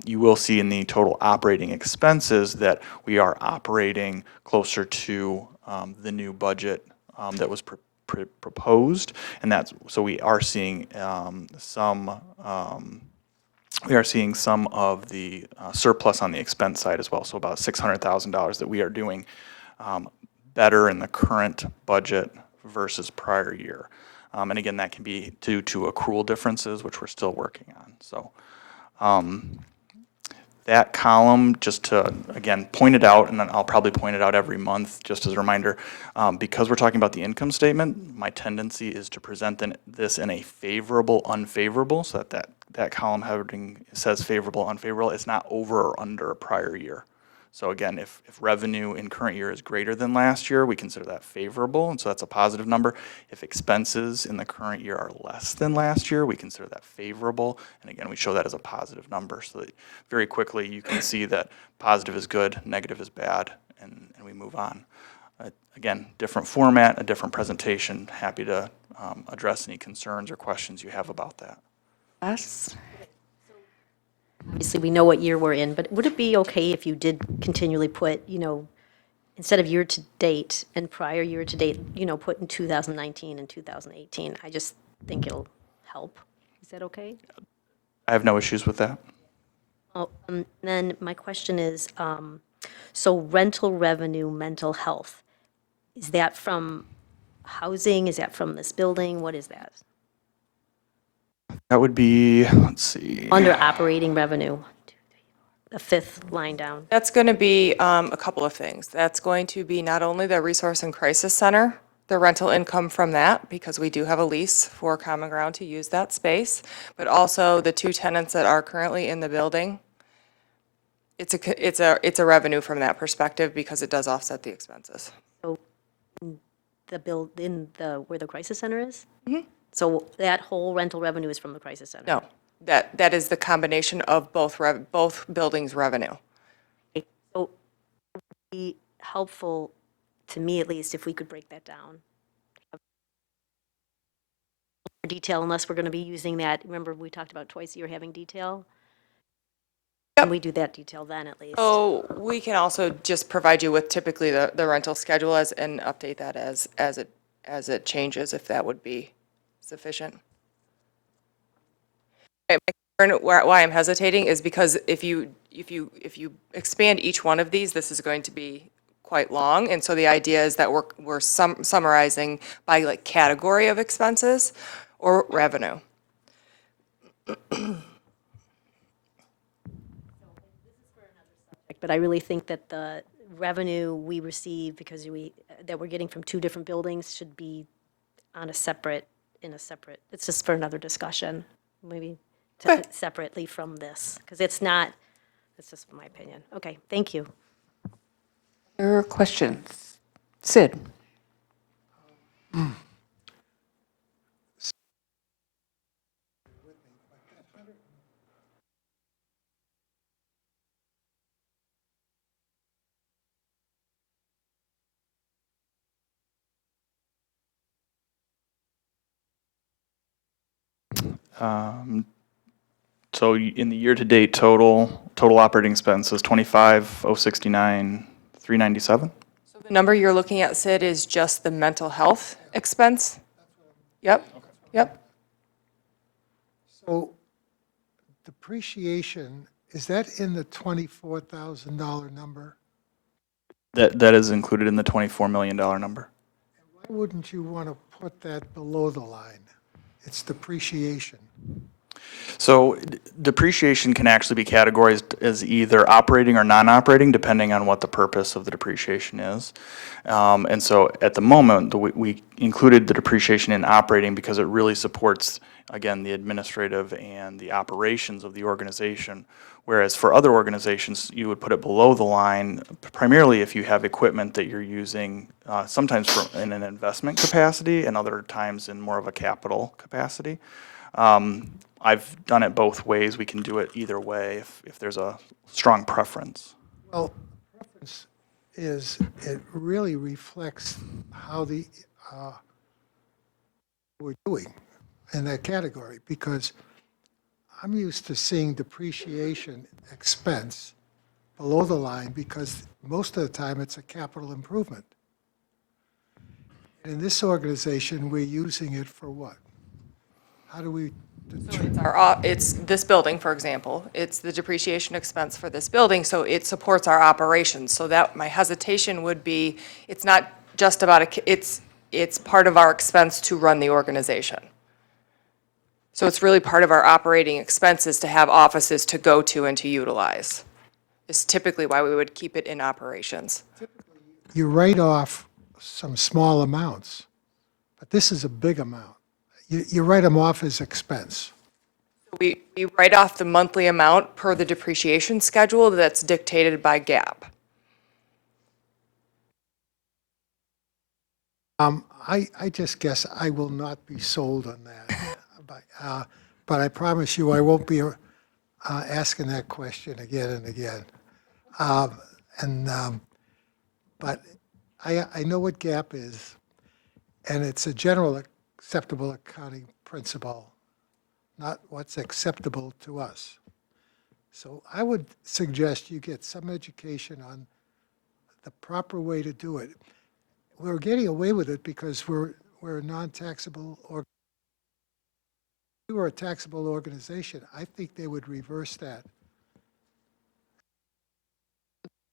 You will see in the total operating expenses that we are operating closer to the new budget that was proposed, and that's so we are seeing some of the surplus on the expense side as well, so about $600,000 that we are doing better in the current budget versus prior year. And again, that can be due to accrual differences, which we're still working on. So that column, just to, again, point it out, and then I'll probably point it out every month, just as a reminder, because we're talking about the income statement, my tendency is to present this in a favorable, unfavorable, so that column heading says favorable, unfavorable. It's not over or under a prior year. So again, if revenue in current year is greater than last year, we consider that favorable, and so that's a positive number. If expenses in the current year are less than last year, we consider that favorable, and again, we show that as a positive number, so that very quickly you can see that positive is good, negative is bad, and we move on. Again, different format, a different presentation. Happy to address any concerns or questions you have about that. Yes. Obviously, we know what year we're in, but would it be okay if you did continually put, instead of year-to-date and prior year-to-date, put in 2019 and 2018? I just think it'll help. Is that okay? I have no issues with that. Oh, then my question is, so rental revenue, mental health, is that from housing? Is that from this building? What is that? That would be, let's see. Under operating revenue, the fifth line down. That's going to be a couple of things. That's going to be not only the Resource and Crisis Center, the rental income from that, because we do have a lease for Common Ground to use that space, but also the 2 tenants that are currently in the building. It's a revenue from that perspective because it does offset the expenses. So where the crisis center is? Mm-hmm. So that whole rental revenue is from the crisis center? No, that is the combination of both buildings' revenue. So it would be helpful, to me at least, if we could break that down. Detail, unless we're going to be using that. Remember, we talked about twice a year having detail? Can we do that detail then at least? So we can also just provide you with typically the rental schedule and update that as it changes, if that would be sufficient. My concern, why I'm hesitating is because if you expand each one of these, this is going to be quite long, and so the idea is that we're summarizing by like category of expenses or revenue. But I really think that the revenue we receive, because that we're getting from 2 different buildings, should be on it's just for another discussion, maybe separately from this, because it's just my opinion. Okay, thank you. Other questions? Sid? So in the year-to-date total operating expenses, 25,069, 397? So the number you're looking at, Sid, is just the mental health expense? Yep, yep. So depreciation, is that in the $24,000 number? That is included in the $24 million number. Why wouldn't you want to put that below the line? It's depreciation. So depreciation can actually be categorized as either operating or non-operating, depending on what the purpose of the depreciation is. And so at the moment, we included the depreciation in operating because it really supports, again, the administrative and the operations of the organization. Whereas for other organizations, you would put it below the line, primarily if you have equipment that you're using, sometimes in an investment capacity and other times in more of a capital capacity. I've done it both ways. We can do it either way if there's a strong preference. Well, the preference is it really reflects how we're doing in that category, because I'm used to seeing depreciation expense below the line because most of the time it's a capital improvement. In this organization, we're using it for what? How do we determine? It's this building, for example. It's the depreciation expense for this building, so it supports our operations. So that my hesitation would be, it's not just about it's part of our expense to run the organization. So it's really part of our operating expenses to have offices to go to and to utilize. Is typically why we would keep it in operations. You write off some small amounts, but this is a big amount. You write them off as expense. We write off the monthly amount per the depreciation schedule that's dictated by GAAP. I just guess I will not be sold on that. But I promise you, I won't be asking that question again and again. Um, And, but I know what GAP is, and it's a general acceptable accounting principle, not what's acceptable to us. So I would suggest you get some education on the proper way to do it. We're getting away with it because we're a non-taxable, or if we were a taxable organization, I think they would reverse that.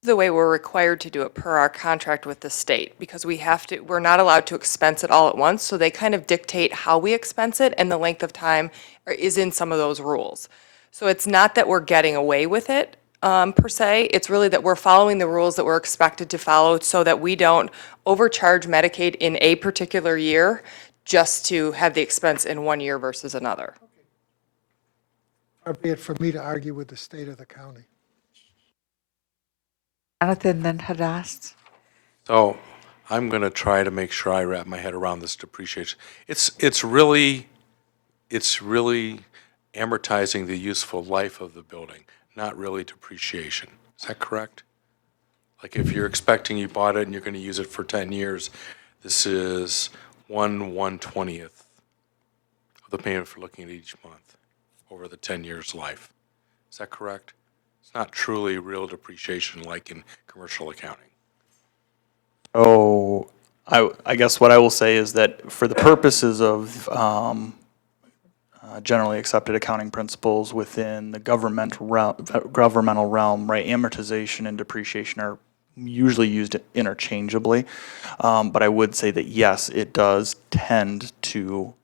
The way we're required to do it per our contract with the state, because we're not allowed to expense it all at once, so they kind of dictate how we expense it, and the length of time is in some of those rules. So it's not that we're getting away with it, per se, it's really that we're following the rules that we're expected to follow so that we don't overcharge Medicaid in a particular year just to have the expense in one year versus another. Far be it for me to argue with the state of the county. Jonathan, then Hadass. So I'm going to try to make sure I wrap my head around this depreciation. It's really amortizing the useful life of the building, not really depreciation. Is that correct? Like if you're expecting you bought it and you're going to use it for 10 years, this is 1/120th of the payment for looking at each month over the 10 years life. Is that correct? It's not truly real depreciation like in commercial accounting. Oh, I guess what I will say is that for the purposes of generally accepted accounting principles within the governmental realm, right, amortization and depreciation are usually used interchangeably. But I would say that yes, it does tend to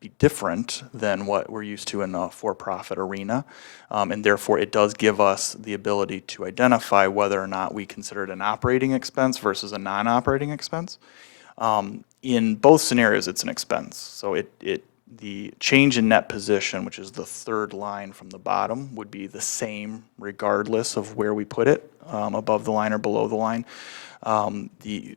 be different than what we're used to in a for-profit arena. And therefore, it does give us the ability to identify whether or not we consider it an operating expense versus a non-operating expense. In both scenarios, it's an expense. So the change in net position, which is the third line from the bottom, would be the same regardless of where we put it, above the line or below the line. The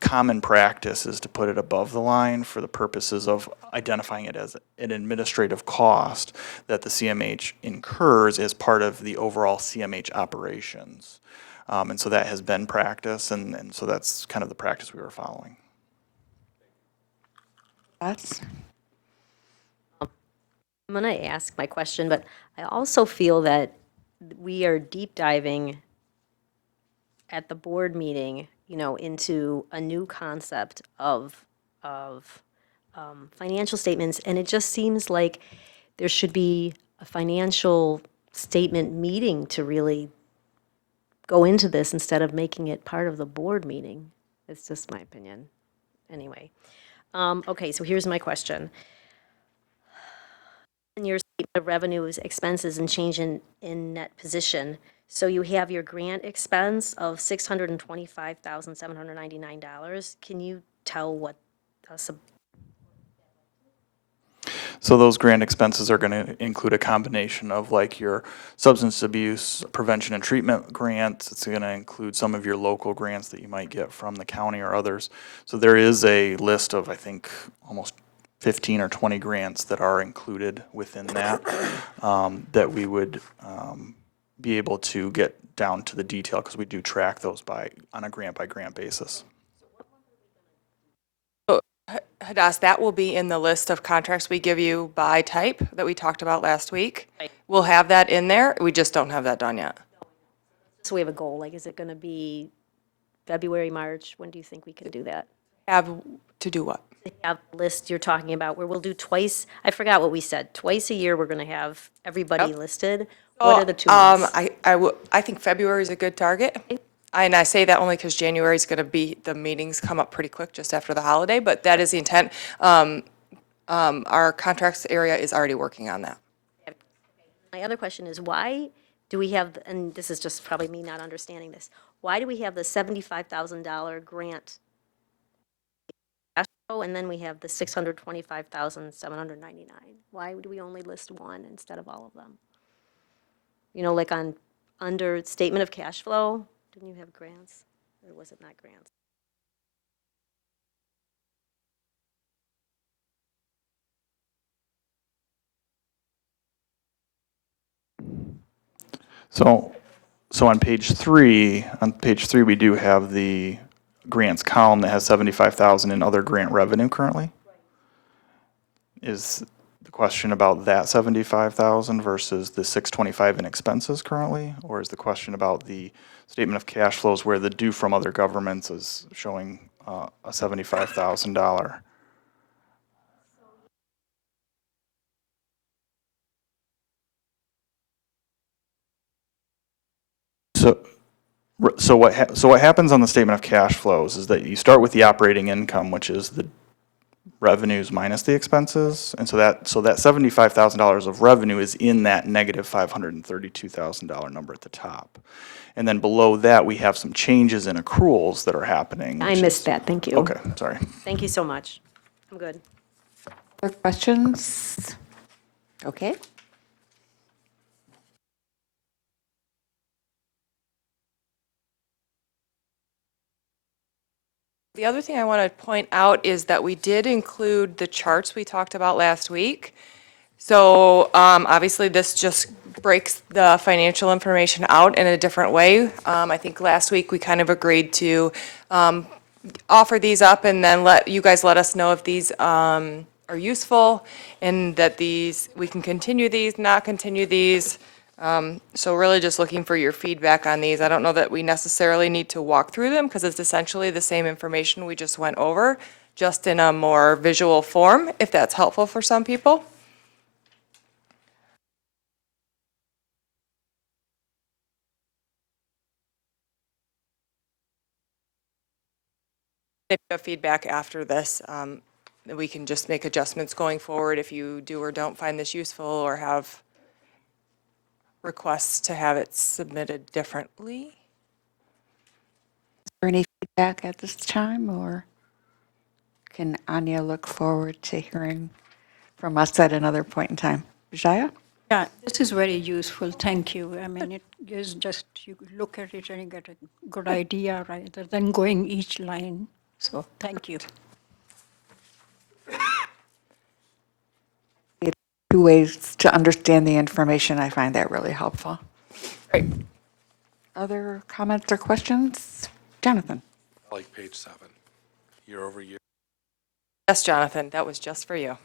common practice is to put it above the line for the purposes of identifying it as an administrative cost that the CMH incurs as part of the overall CMH operations. And so that has been practice, and so that's kind of the practice we were following. That's I'm going to ask my question, but I also feel that we are deep diving at the board meeting, into a new concept of financial statements, and it just seems like there should be a financial statement meeting to really go into this instead of making it part of the board meeting. It's just my opinion. Anyway, okay, so here's my question. In your statement of revenues, expenses, and change in net position, so you have your grant expense of $625,799. Can you tell what So those grant expenses are going to include a combination of like your substance abuse prevention and treatment grants. It's going to include some of your local grants that you might get from the county or others. So there is a list of, I think, almost 15 or 20 grants that are included within that, that we would be able to get down to the detail, because we do track those on a grant by grant basis. Hadass, that will be in the list of contracts we give you by type that we talked about last week. We'll have that in there. We just don't have that done yet. so we have a goal, like, is it going to be February, March? When do you think we can do that? Have to do what? Have the list you're talking about, where we'll do twice, I forgot what we said, twice a year, we're going to have everybody listed. What are the 2 months? I think February is a good target. And I say that only because January is going to be, the meetings come up pretty quick just after the holiday, but that is the intent. Our contracts area is already working on that. My other question is, why do we have, and this is just probably me not understanding this, why do we have the $75,000 grant? And then we have the $625,799. Why do we only list one instead of all of them? Like under statement of cash flow, didn't you have grants? Or was it not grants? So, on page 3, we do have the grants column that has 75,000 in other grant revenue currently. Is the question about that 75,000 versus the 625 in expenses currently? Or is the question about the statement of cash flows where the due from other governments is showing a $75,000? So, so what happens on the statement of cash flows is that you start with the operating income, which is the revenues minus the expenses, and so that $75,000 of revenue is in that negative $532,000 number at the top. And then below that, we have some changes in accruals that are happening. I which missed is- that, thank you. Okay, sorry. Thank you so much. I'm good. Other questions? Okay. The other thing I want to point out is that we did include the charts we talked about last week. So obviously, this just breaks the financial information out in a different way. I think last week we kind of agreed to offer these up and then let us know if these are useful and that we can continue these, not continue these. So really just looking for your feedback on these. I don't know that we necessarily need to walk through them because it's essentially the same information we just went over, just in a more visual form, if that's helpful for some people. If you have feedback after this, then we can just make adjustments going forward if you do or don't find this useful or have requests to have it submitted differently. Is there any feedback at this time, or can Anya look forward to hearing from us at another point in time? Vijaya? Yeah, this is very useful, thank you. I mean, it is just, you look at it and you get a good idea rather than going each line. So, thank you. Two ways to understand the information. I find that really helpful. Great. Other comments or questions? Jonathan? I like page 7, year over year. Yes, Jonathan, that was just for you.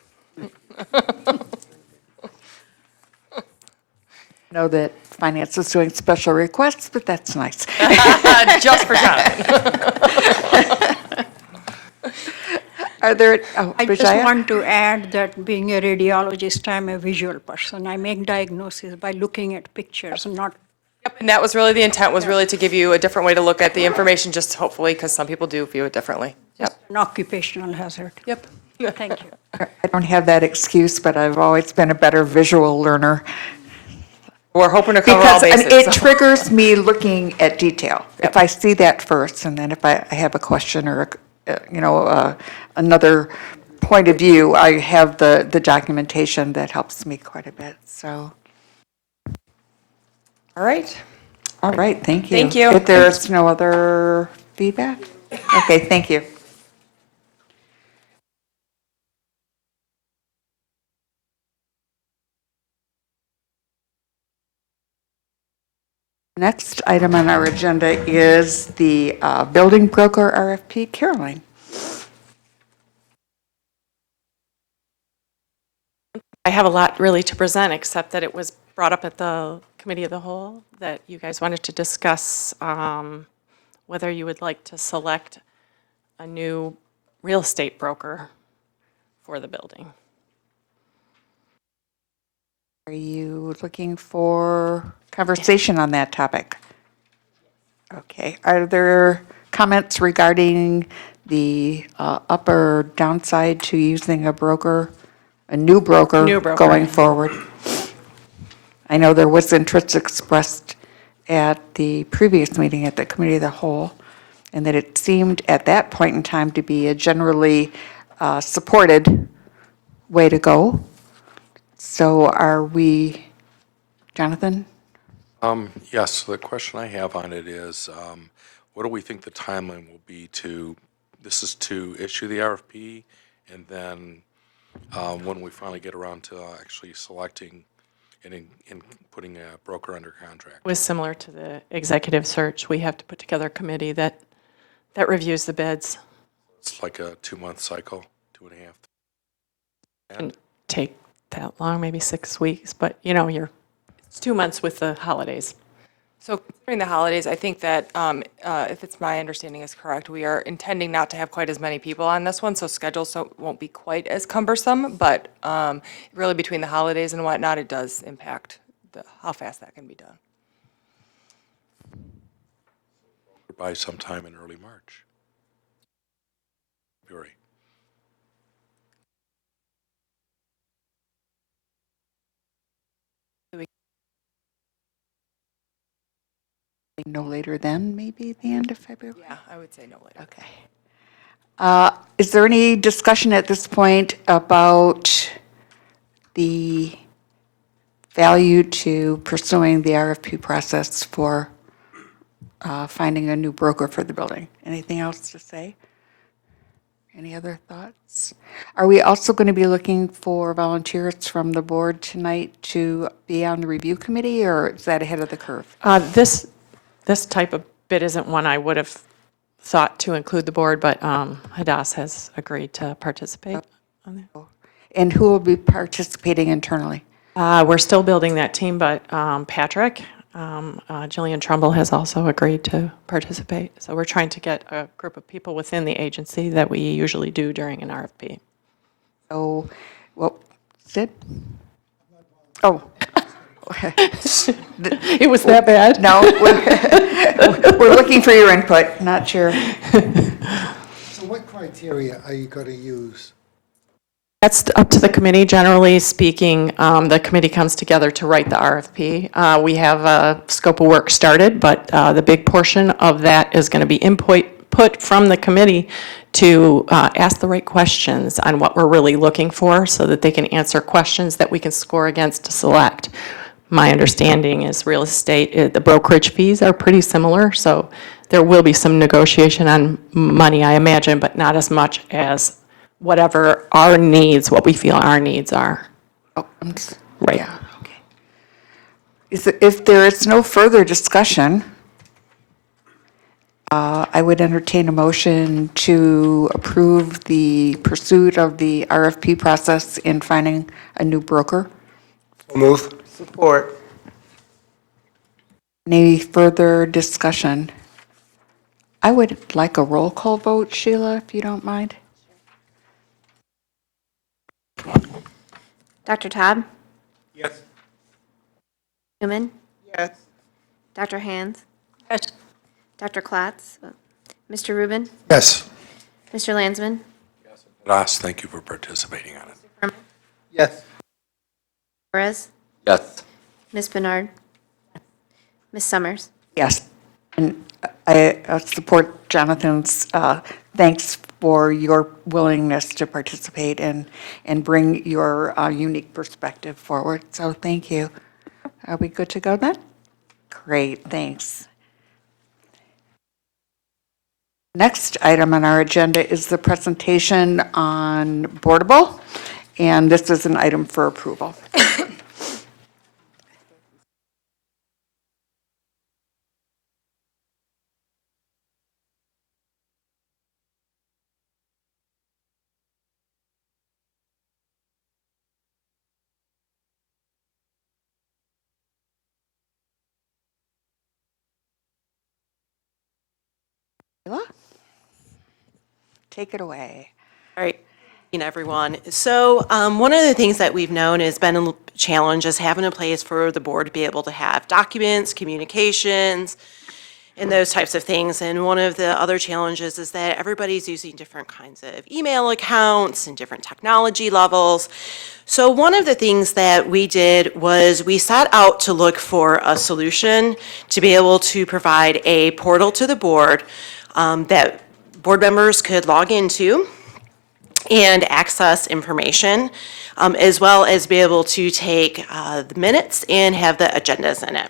Know that finance is doing special requests, but that's nice. Just for Jonathan. Are there, oh, I just Vijaya? want to add that being a radiologist, I'm a visual person. I make diagnosis by looking at pictures, not. Yep, and that was really the intent, was really to give you a different way to look at the information, just hopefully, because some people do view it differently. Yep. An occupational hazard. Yep. Thank you. I don't have that excuse, but I've always been a better visual learner. We're hoping to cover all Because bases. it triggers me looking at detail. If I see that first, and then if I have a question or, another point of view, I have the documentation that helps me quite a bit, so. All right. All right, thank you. Thank you. If there's no other feedback? Okay, thank you. Next item on our agenda is the building broker RFP. Caroline? I have a lot really to present, except that it was brought up at the Committee of the Whole that you guys wanted to discuss whether you would like to select a new real estate broker for the building. Are you looking for conversation on that topic? Okay. Are there comments regarding the up or downside to using a broker, a new broker going forward? I know there was interest expressed at the previous meeting at the Committee of the Whole, and that it seemed at that point in time to be a generally supported way to go. So are we, Jonathan? Yes, the question I have on it is, what do we think the timeline will be this is to issue the RFP, and then when we finally get around to actually selecting, in putting a broker under contract? It was similar to the executive search. We have to put together a committee that reviews the bids. It's like a 2-month cycle, 2.5. Can take that long, maybe 6 weeks, but it's 2 months with the holidays. So during the holidays, I think that if it's my understanding is correct, we are intending not to have quite as many people on this one, so schedules won't be quite as cumbersome, but really between the holidays and whatnot, it does impact how fast that can be done. By sometime in early March. February. No later than maybe the end of February? Yeah, I would say no later. Okay. Is there any discussion at this point about the value to pursuing the RFP process for finding a new broker for the building? Anything else to say? Any other thoughts? Are we also going to be looking for volunteers from the board tonight to be on the review committee, or is that ahead of the curve? This type of bid isn't one I would have thought to include the board, but Hadass has agreed to participate on that. And who will be participating internally? We're still building that team, but Patrick, Jillian Trumbull has also agreed to participate. So we're trying to get a group of people within the agency that we usually do during an RFP. So, well, Sid? Oh. It was that bad? No, we're looking for your input, not sure. So what criteria are you going to use? That's up to the committee. Generally speaking, the committee comes together to write the RFP. We have a scope of work started, but the big portion of that is going to be input from the committee to ask the right questions on what we're really looking for so that they can answer questions that we can score against to select. My understanding is real estate, the brokerage fees are pretty similar, so there will be some negotiation on money, I imagine, but not as much as whatever our needs, what we feel our needs are. Oh, Right. yeah, okay. If there is no further discussion, I would entertain a motion to approve the pursuit of the RFP process in finding a new broker. Move. Support. Any further discussion? I would like a roll call vote, Sheila, if you don't mind. Dr. Taub? Yes. Newman? Yes. Dr. Hands? Yes. Dr. Klotz? Mr. Rubin? Yes. Mr. Landsman? Ross, thank you for participating on it. Yes. Torres? Yes. Ms. Bernard? Ms. Summers? Yes. And I support Jonathan's thanks for your willingness to participate and bring your unique perspective forward. So thank you. Are we good to go then? Great, thanks. Next item on our agenda is the presentation on Boardable, and this is an item for approval. Sheila? Take it away. All right, everyone. So one of the things that we've known has been a challenge is having a place for the board to be able to have documents, communications, and those types of things. And one of the other challenges is that everybody's using different kinds of email accounts and different technology levels. So one of the things that we did was we set out to look for a solution to be able to provide a portal to the board that board members could log into and access information, as well as be able to take the minutes and have the agendas in it.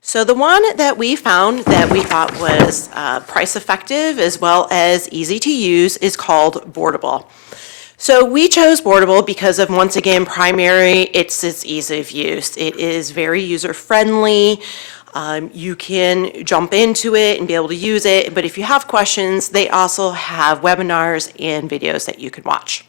So the one that we found that we thought was price effective as well as easy to use is called Boardable. So we chose Boardable because of, once again, primary, it's its ease of use. It is very user-friendly. You can jump into it and be able to use it, but if you have questions, they also have webinars and videos that you can watch.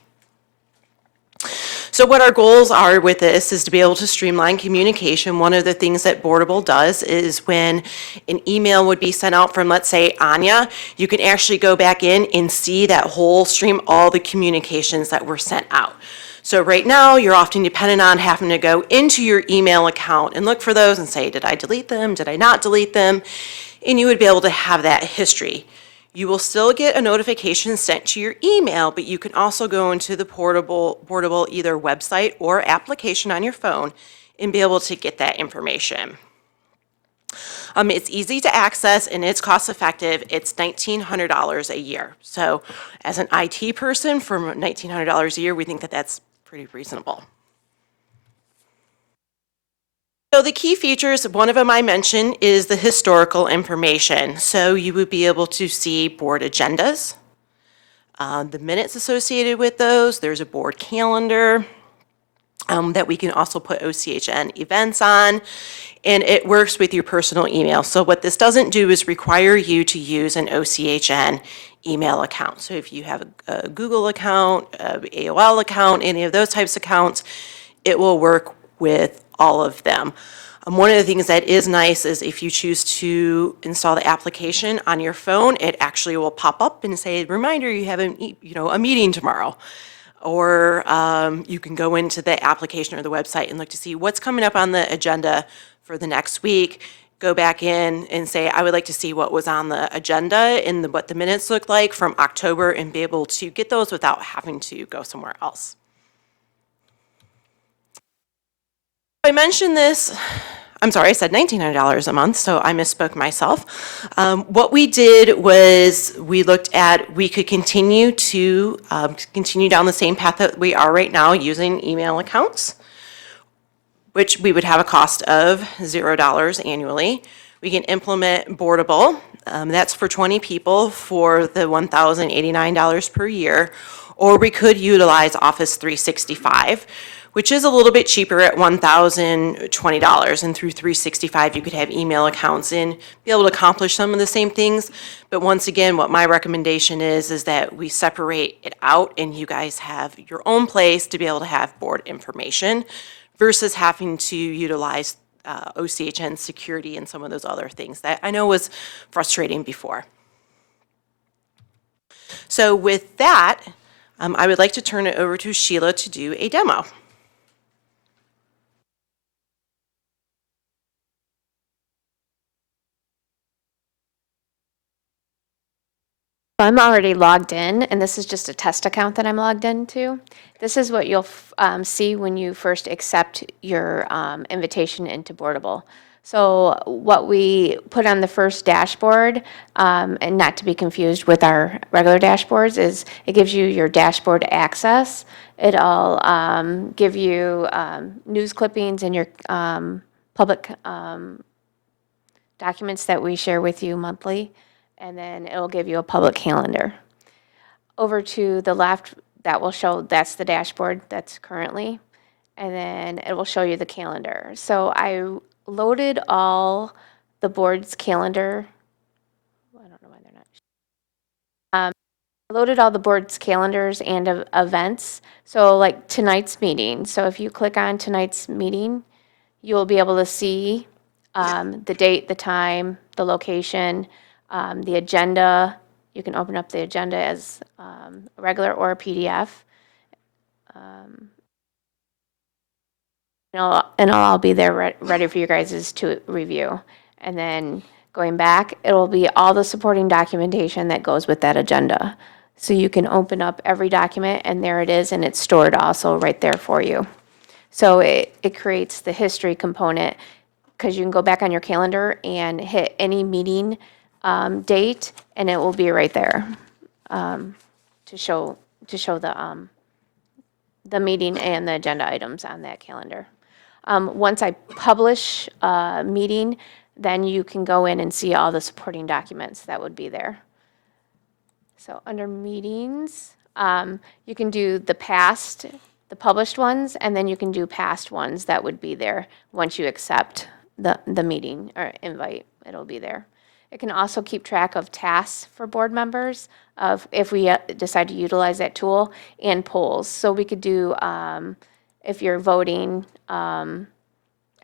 So what our goals are with this is to be able to streamline communication. One of the things that Boardable does is when an email would be sent out from, let's say, Anya, you can actually go back in and see that whole stream, all the communications that were sent out. So right now, you're often dependent on having to go into your email account and look for those and say, did I delete them? Did I not delete them? And you would be able to have that history. You will still get a notification sent to your email, but you can also go into the Boardable either website or application on your phone and be able to get that information. It's easy to access and it's cost effective. It's $1,900 a year. So as an IT person, for $1,900 a year, we think that that's pretty reasonable. So the key features, one of them I mentioned, is the historical information. So you would be able to see board agendas, the minutes associated with those. There's a board calendar that we can also put OCHN events on, and it works with your personal email. So what this doesn't do is require you to use an OCHN email account. So if you have a Google account, AOL account, any of those types of accounts, it will work with all of them. One of the things that is nice is if you choose to install the application on your phone, it actually will pop up and say, reminder, you have a meeting tomorrow. Or you can go into the application or the website and look to see what's coming up on the agenda for the next week. Go back in and say, I would like to see what was on the agenda and what the minutes look like from October, and be able to get those without having to go somewhere else. I mentioned this, I'm sorry, I said $1,900 a month, so I misspoke myself. What we did was we looked at, we could continue to continue down the same path that we are right now using email accounts, which we would have a cost of $0 annually. We can implement Boardable. That's for 20 people for the $1,089 per year. Or we could utilize Office 365, which is a little bit cheaper at $1,020. And through 365, you could have email accounts and be able to accomplish some of the same things. But once again, what my recommendation is that we separate it out and you guys have your own place to be able to have board information versus having to utilize OCHN security and some of those other things that I know was frustrating before. So with that, I would like to turn it over to Sheila to do a demo. I'm already logged in, and this is just a test account that I'm logged into. This is what you'll see when you first accept your invitation into Boardable. So what we put on the first dashboard, and not to be confused with our regular dashboards, is it gives you your dashboard access. It'll give you news clippings and your public documents that we share with you monthly. And then it'll give you a public calendar. Over to the left, that will show, that's the dashboard that's currently, and then it will show you the calendar. So I loaded all the board's calendar. I don't know why they're not. I loaded all the board's calendars and events. So like tonight's meeting. So if you click on tonight's meeting, you'll be able to see the date, the time, the location, the agenda. You can open up the agenda as regular or a PDF. And it'll all be there ready for you guys to review. And then going back, it'll be all the supporting documentation that goes with that agenda. So you can open up every document and there it is, and it's stored also right there for you. So it creates the history component, because you can go back on your calendar and hit any meeting date, and it will be right there to show the meeting and the agenda items on that calendar. Once I publish a meeting, then you can go in and see all the supporting documents that would be there. So under meetings, You can do the past, the published ones, and then you can do past ones that would be there once you accept the meeting or invite, it'll be there. It can also keep track of tasks for board members of if we decide to utilize that tool, and polls. So we could do, if you're voting on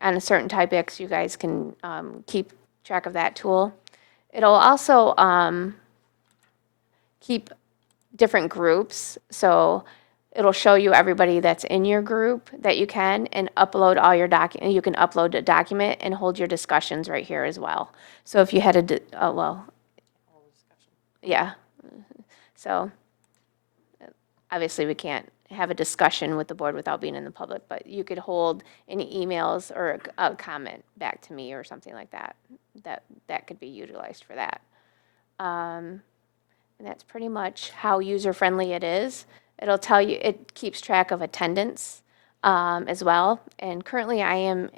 a certain topics, you guys can keep track of that tool. It'll also keep different groups. So it'll show you everybody that's in your group that you can, and upload all your you can upload a document and hold your discussions right here as well. So if you had yeah. So obviously we can't have a discussion with the board without being in the public, but you could hold any emails or a comment back to me or something like that. That could be utilized for that. And that's pretty much how user-friendly it is. It'll tell you, it keeps track of attendance as well. And currently I am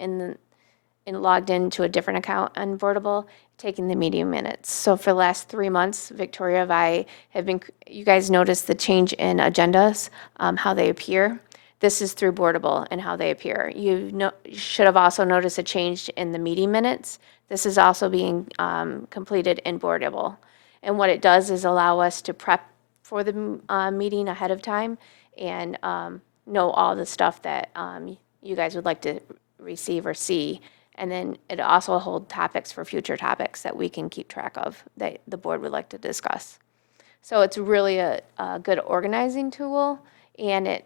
logged into a different account on Boardable, taking the meeting minutes. So for the last 3 months, Victoria and I have been, you guys noticed the change in agendas, how they appear. This is through Boardable and how they appear. You should have also noticed a change in the meeting minutes. This is also being completed in Boardable. And what it does is allow us to prep for the meeting ahead of time and know all the stuff that you guys would like to receive or see. And then it also holds topics for future topics that we can keep track of that the board would like to discuss. So it's really a good organizing tool, and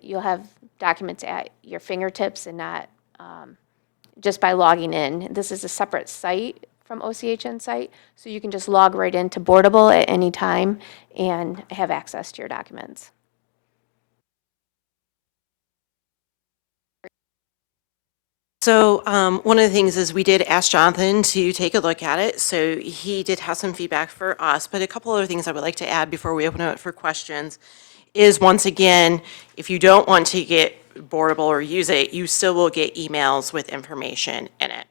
you'll have documents at your fingertips and not just by logging in. This is a separate site from OCHN site, so you can just log right into Boardable at any time and have access to your documents. So one of the things is we did ask Jonathan to take a look at it, so he did have some feedback for us, but a couple other things I would like to add before we open it for questions is, once again, if you don't want to get Boardable or use it, you still will get emails with information in it.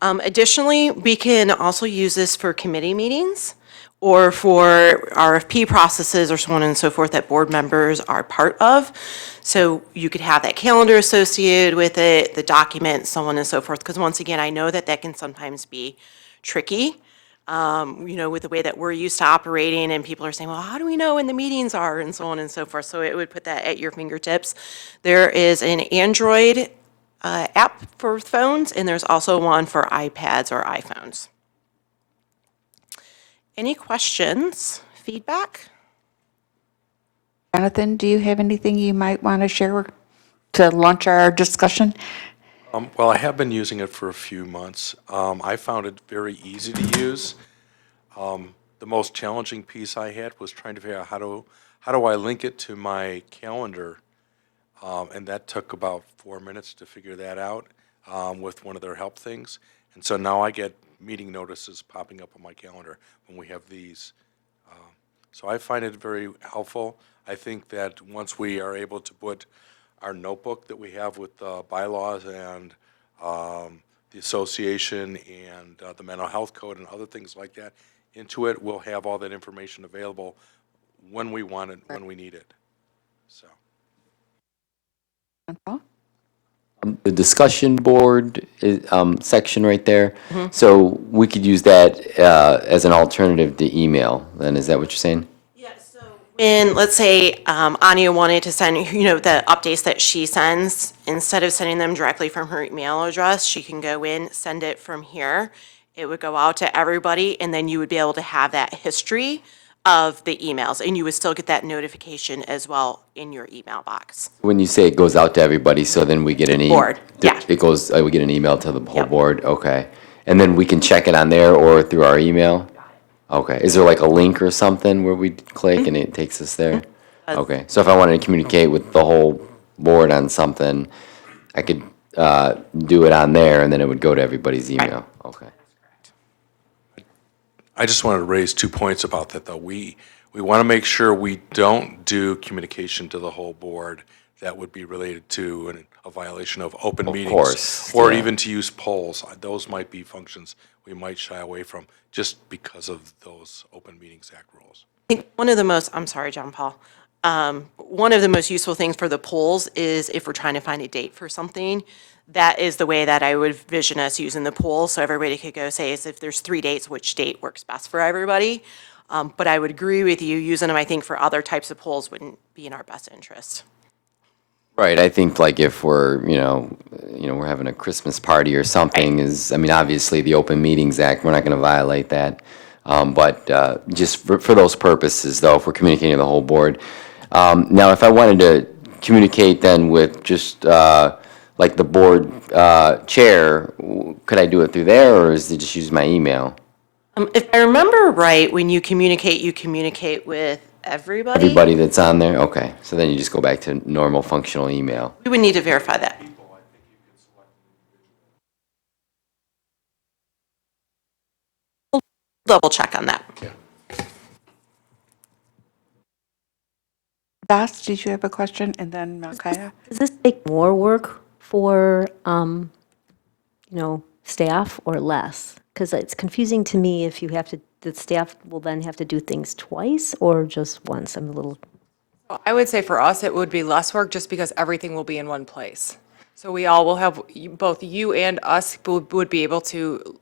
Additionally, we can also use this for committee meetings or for RFP processes or so on and so forth that board members are part of. So you could have that calendar associated with it, the documents, so on and so forth. Because once again, I know that that can sometimes be tricky, with the way that we're used to operating, and people are saying, well, how do we know when the meetings are, and so on and so forth. So it would put that at your fingertips. There is an Android app for phones, and there's also one for iPads or iPhones. Any questions, feedback? Jonathan, do you have anything you might want to share to launch our discussion? Well, I have been using it for a few months. I found it very easy to use. The most challenging piece I had was trying to figure out how do I link it to my calendar, and that took about 4 minutes to figure that out with one of their help things. And so now I get meeting notices popping up on my calendar when we have these. So I find it very helpful. I think that once we are able to put our notebook that we have with the bylaws and the association and the mental health code and other things like that into it, we'll have all that information available when we want it, when we need it. So. The discussion board section right there. So we could use that as an alternative to email. Then is that what you're saying? When, let's say, Anya wanted to send, the updates that she sends, instead of sending them directly from her email address, she can go in, send it from here. It would go out to everybody, and then you would be able to have that history of the emails, and you would still get that notification as well in your email box. When you say it goes out to everybody, so then we get an email. Board, yeah. It goes. We get an email to the whole board. Okay, and then we can check it on there or through our email. Okay. Is there like a link or something where we click and it takes us there? Okay. So if I wanted to communicate with the whole board on something, I could do it on there, and then it would go to everybody's email. Okay. I just wanted to raise 2 points about that, though. We want to make sure we don't do communication to the whole board that would be related to a violation of open meetings. Course, or yeah. even to use polls. Those might be functions we might shy away from just because of those Open Meetings Act rules. think one of the most, I'm sorry, John Paul. One of the most useful things for the polls is if we're trying to find a date for something, that is the way that I would vision us using the poll. So everybody could go say, is if there's 3 dates, which date works best for everybody? But I would agree with you, using them, I think, for other types of polls wouldn't be in our best interest. Right, I think like if we're having a Christmas party or something I mean, obviously the Open Meetings Act, we're not going to violate that. But just for those purposes though, if we're communicating to the whole board. Now, if I wanted to communicate then with just like the board chair, could I do it through there or is it just use my email? If I remember right, when you communicate with everybody. Everybody that's on there? Okay, so then you just go back to normal functional email. We would need to verify that. We'll double check on that. Das, did you have a question? And then Malkaya? Does this take more work for, staff or less? Because it's confusing to me if you have to, the staff will then have to do things twice or just once. I'm a little, I would say for us, it would be less work just because everything will be in one place. So we all will have, both you and us would be able to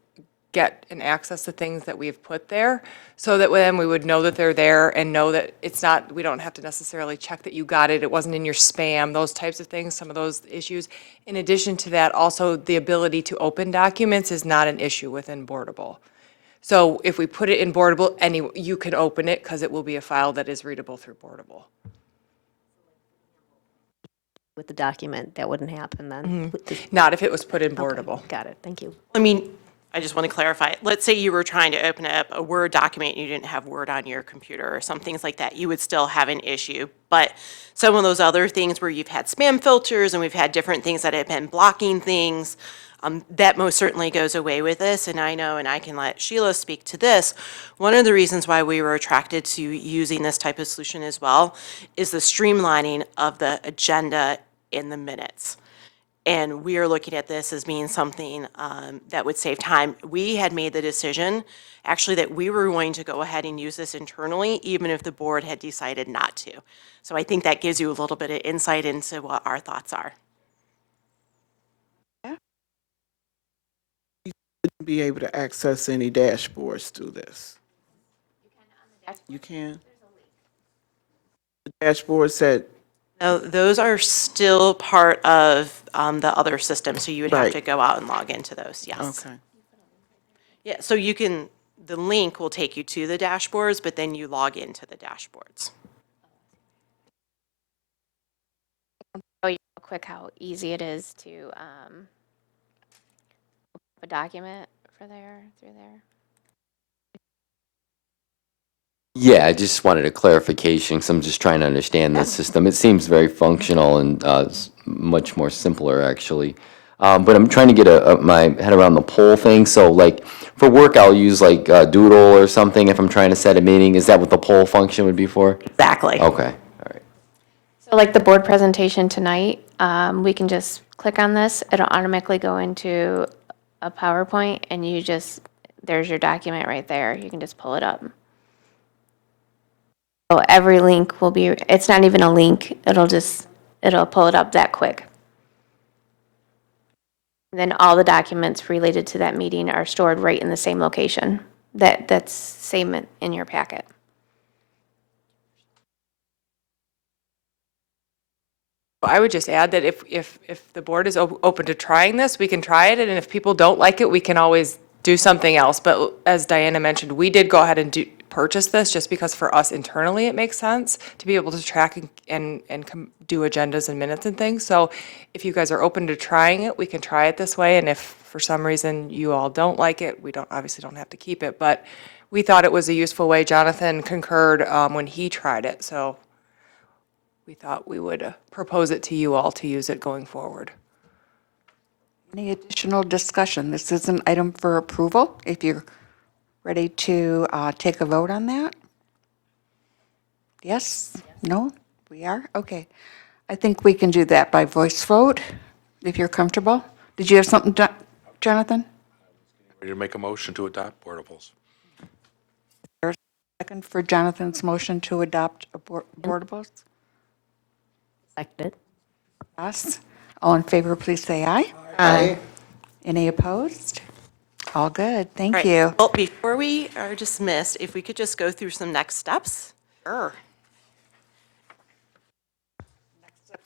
get and access the things that we've put there so that then we would know that they're there and know that it's not, we don't have to necessarily check that you got it, it wasn't in your spam, those types of things, some of those issues. In addition to that, also the ability to open documents is not an issue within Boardable. So if we put it in Boardable, you can open it because it will be a file that is readable through Boardable. with the document, that wouldn't happen then. Not if it was put in Okay, Boardable. got it, thank you. I mean, I just want to clarify. Let's say you were trying to open up a Word document and you didn't have Word on your computer or some things like that. You would still have an issue. But some of those other things where you've had spam filters and we've had different things that have been blocking things, that most certainly goes away with this. And I know, and I can let Sheila speak to this, one of the reasons why we were attracted to using this type of solution as well is the streamlining of the agenda in the minutes. And we are looking at this as being something that would save time. We had made the decision, actually, that we were going to go ahead and use this internally, even if the board had decided not to. So I think that gives you a little bit of insight into what our thoughts are. Be able to access any dashboards through this. You can? The dashboard said, No, those are still part of the other system, so you would have Right. to go out and log into those, yes. okay. Yeah, so you can, the link will take you to the dashboards, but then you log into the dashboards. Show you real quick how easy it is to a document through there. Yeah, I just wanted a clarification, because I'm just trying to understand the system. It seems very functional and much more simpler, actually. But I'm trying to get my head around the poll thing. So like, for work, I'll use like Doodle or something if I'm trying to set a meeting. Is that what the poll function would be for? Exactly. Okay, all right. So like the board presentation tonight, we can just click on this. It'll automatically go into a PowerPoint and there's your document right there. You can just pull it up. So every link will be, it's not even a link. It'll pull it up that quick. And then all the documents related to that meeting are stored right in the same location. That's same in your packet. I would just add that if the board is open to trying this, we can try it, and if people don't like it, we can always do something else. But as Diana mentioned, we did go ahead and purchase this just because for us internally it makes sense to be able to track and do agendas and minutes and things. So if you guys are open to trying it, we can try it this way, and if for some reason you all don't like it, we obviously don't have to keep it, but we thought it was a useful way. Jonathan concurred when he tried it, so we thought we would propose it to you all to use it going forward. Any additional discussion? This is an item for approval. If you're ready to take a vote on that? Yes? No? We are? Okay. I think we can do that by voice vote, if you're comfortable. Did you have something, Jonathan? Ready to make a motion to adopt Boardables? Second for Jonathan's motion to adopt boardables? Seconded. Yes. All in favor, please say aye. Aye. Any opposed? All good, All thank right. you. Well, before we are dismissed, if we could just go through some next steps. Sure.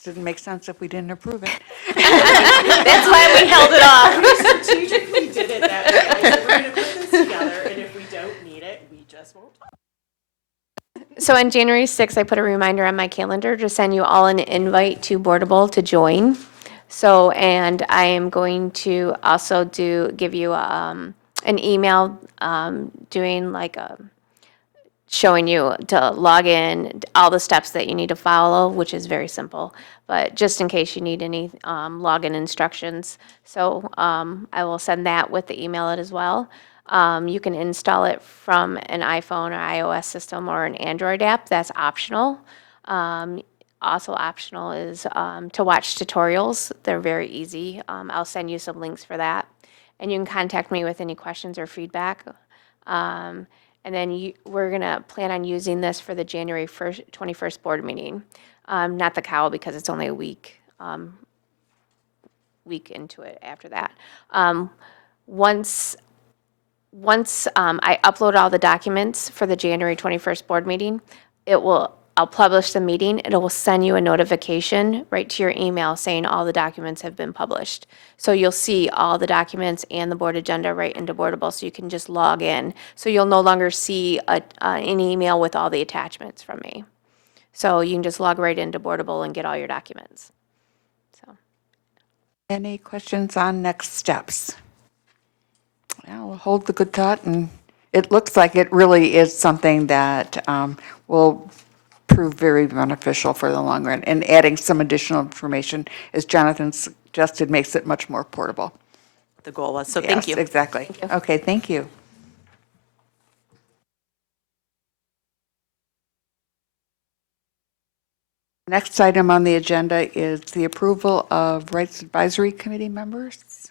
Didn't make sense if we didn't approve it. That's why we held it off. Strategically did it that way. We're going to put this together, and if we don't need it, we just won't. So on January 6th, I put a reminder on my calendar to send you all an invite to Boardable to join. So, and I am going to also give you an email doing like showing you to log in, all the steps that you need to follow, which is very simple, but just in case you need any login instructions. So I will send that with the email as well. You can install it from an iPhone or iOS system or an Android app. That's optional. Also optional is to watch tutorials. They're very easy. I'll send you some links for that. And you can contact me with any questions or feedback. And then we're going to plan on using this for the January 21st board meeting. Not the cow because it's only a week into it after that. Once I upload all the documents for the January 21st board meeting, I'll publish the meeting. It will send you a notification right to your email saying all the documents have been published. So you'll see all the documents and the board agenda right into Boardable, so you can just log in. So you'll no longer see an email with all the attachments from me. So you can just log right into Boardable and get all your documents. So. Any questions on next steps? Yeah, we'll hold the good thought, and it looks like it really is something that will prove very beneficial for the long run. And adding some additional information, as Jonathan suggested, makes it much more portable. The goal was, so thank you. Yes, exactly. Okay, thank you. Next item on the agenda is the approval of Rights Advisory Committee members.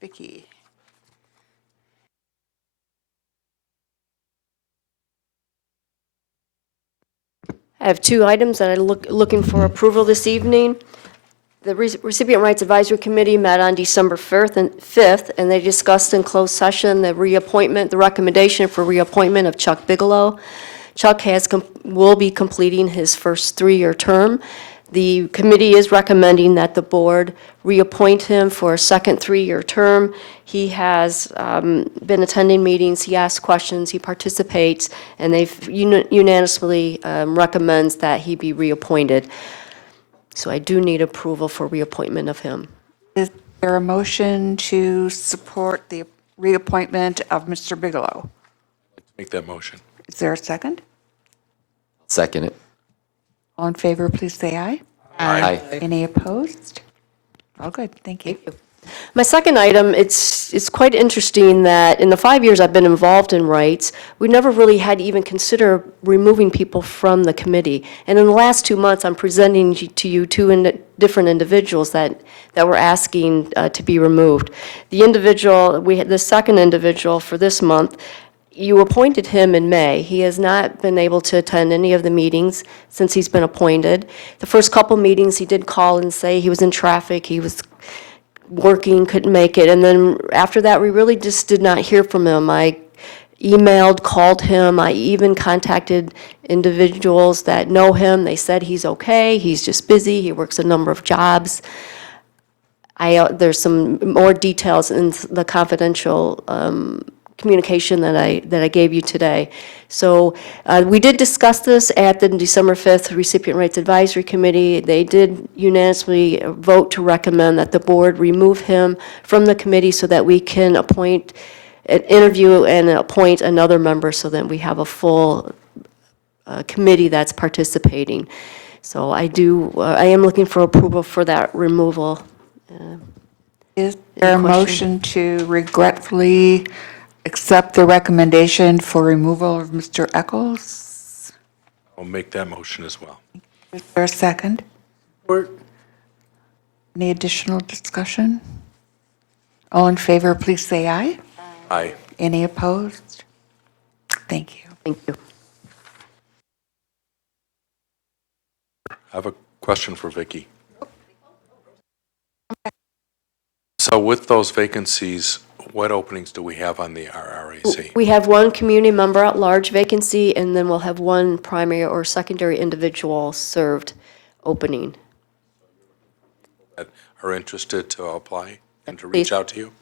Vicki. I have two items that I'm looking for approval this evening. The Recipient Rights Advisory Committee met on December 5th, and they discussed in closed session the recommendation for reappointment of Chuck Bigelow. Chuck will be completing his first 3-year term. The committee is recommending that the board reappoint him for a second 3-year term. He has been attending meetings, he asks questions, he participates, and they've unanimously recommends that he be reappointed. So I do need approval for reappointment of him. Is there a motion to support the reappointment of Mr. Bigelow? Make that motion. Is there a second? Second it. All in favor, please say aye. Aye. Any opposed? All good, thank you. My second item, it's quite interesting that in the 5 years I've been involved in rights, we never really had to even consider removing people from the committee. And in the last 2 months, I'm presenting to you two different individuals that were asking to be removed. The second individual for this month, you appointed him in May. He has not been able to attend any of the meetings since he's been appointed. The first couple meetings, he did call and say he was in traffic, he was working, couldn't make it. And then after that, we really just did not hear from him. I emailed, called him. I even contacted individuals that know him. They said he's okay, he's just busy, he works a number of jobs. There's some more details in the confidential communication that I gave you today. So we did discuss this at the December 5th Recipient Rights Advisory Committee. They did unanimously vote to recommend that the board remove him from the committee so that we can interview and appoint another member so that we have a full committee that's participating. So I am looking for approval for that removal. Is there a motion to regretfully accept the recommendation for removal of Mr. Eccles? I'll make that motion as well. Is there a second? Any additional discussion? All in favor, please say aye. Aye. Any opposed? Thank you. Thank you. I have a question for Vicki. So with those vacancies, what openings do we have on the RRAC? We have one community member at large vacancy, and then we'll have one primary or secondary individual served opening. That are interested to apply and to reach out to you?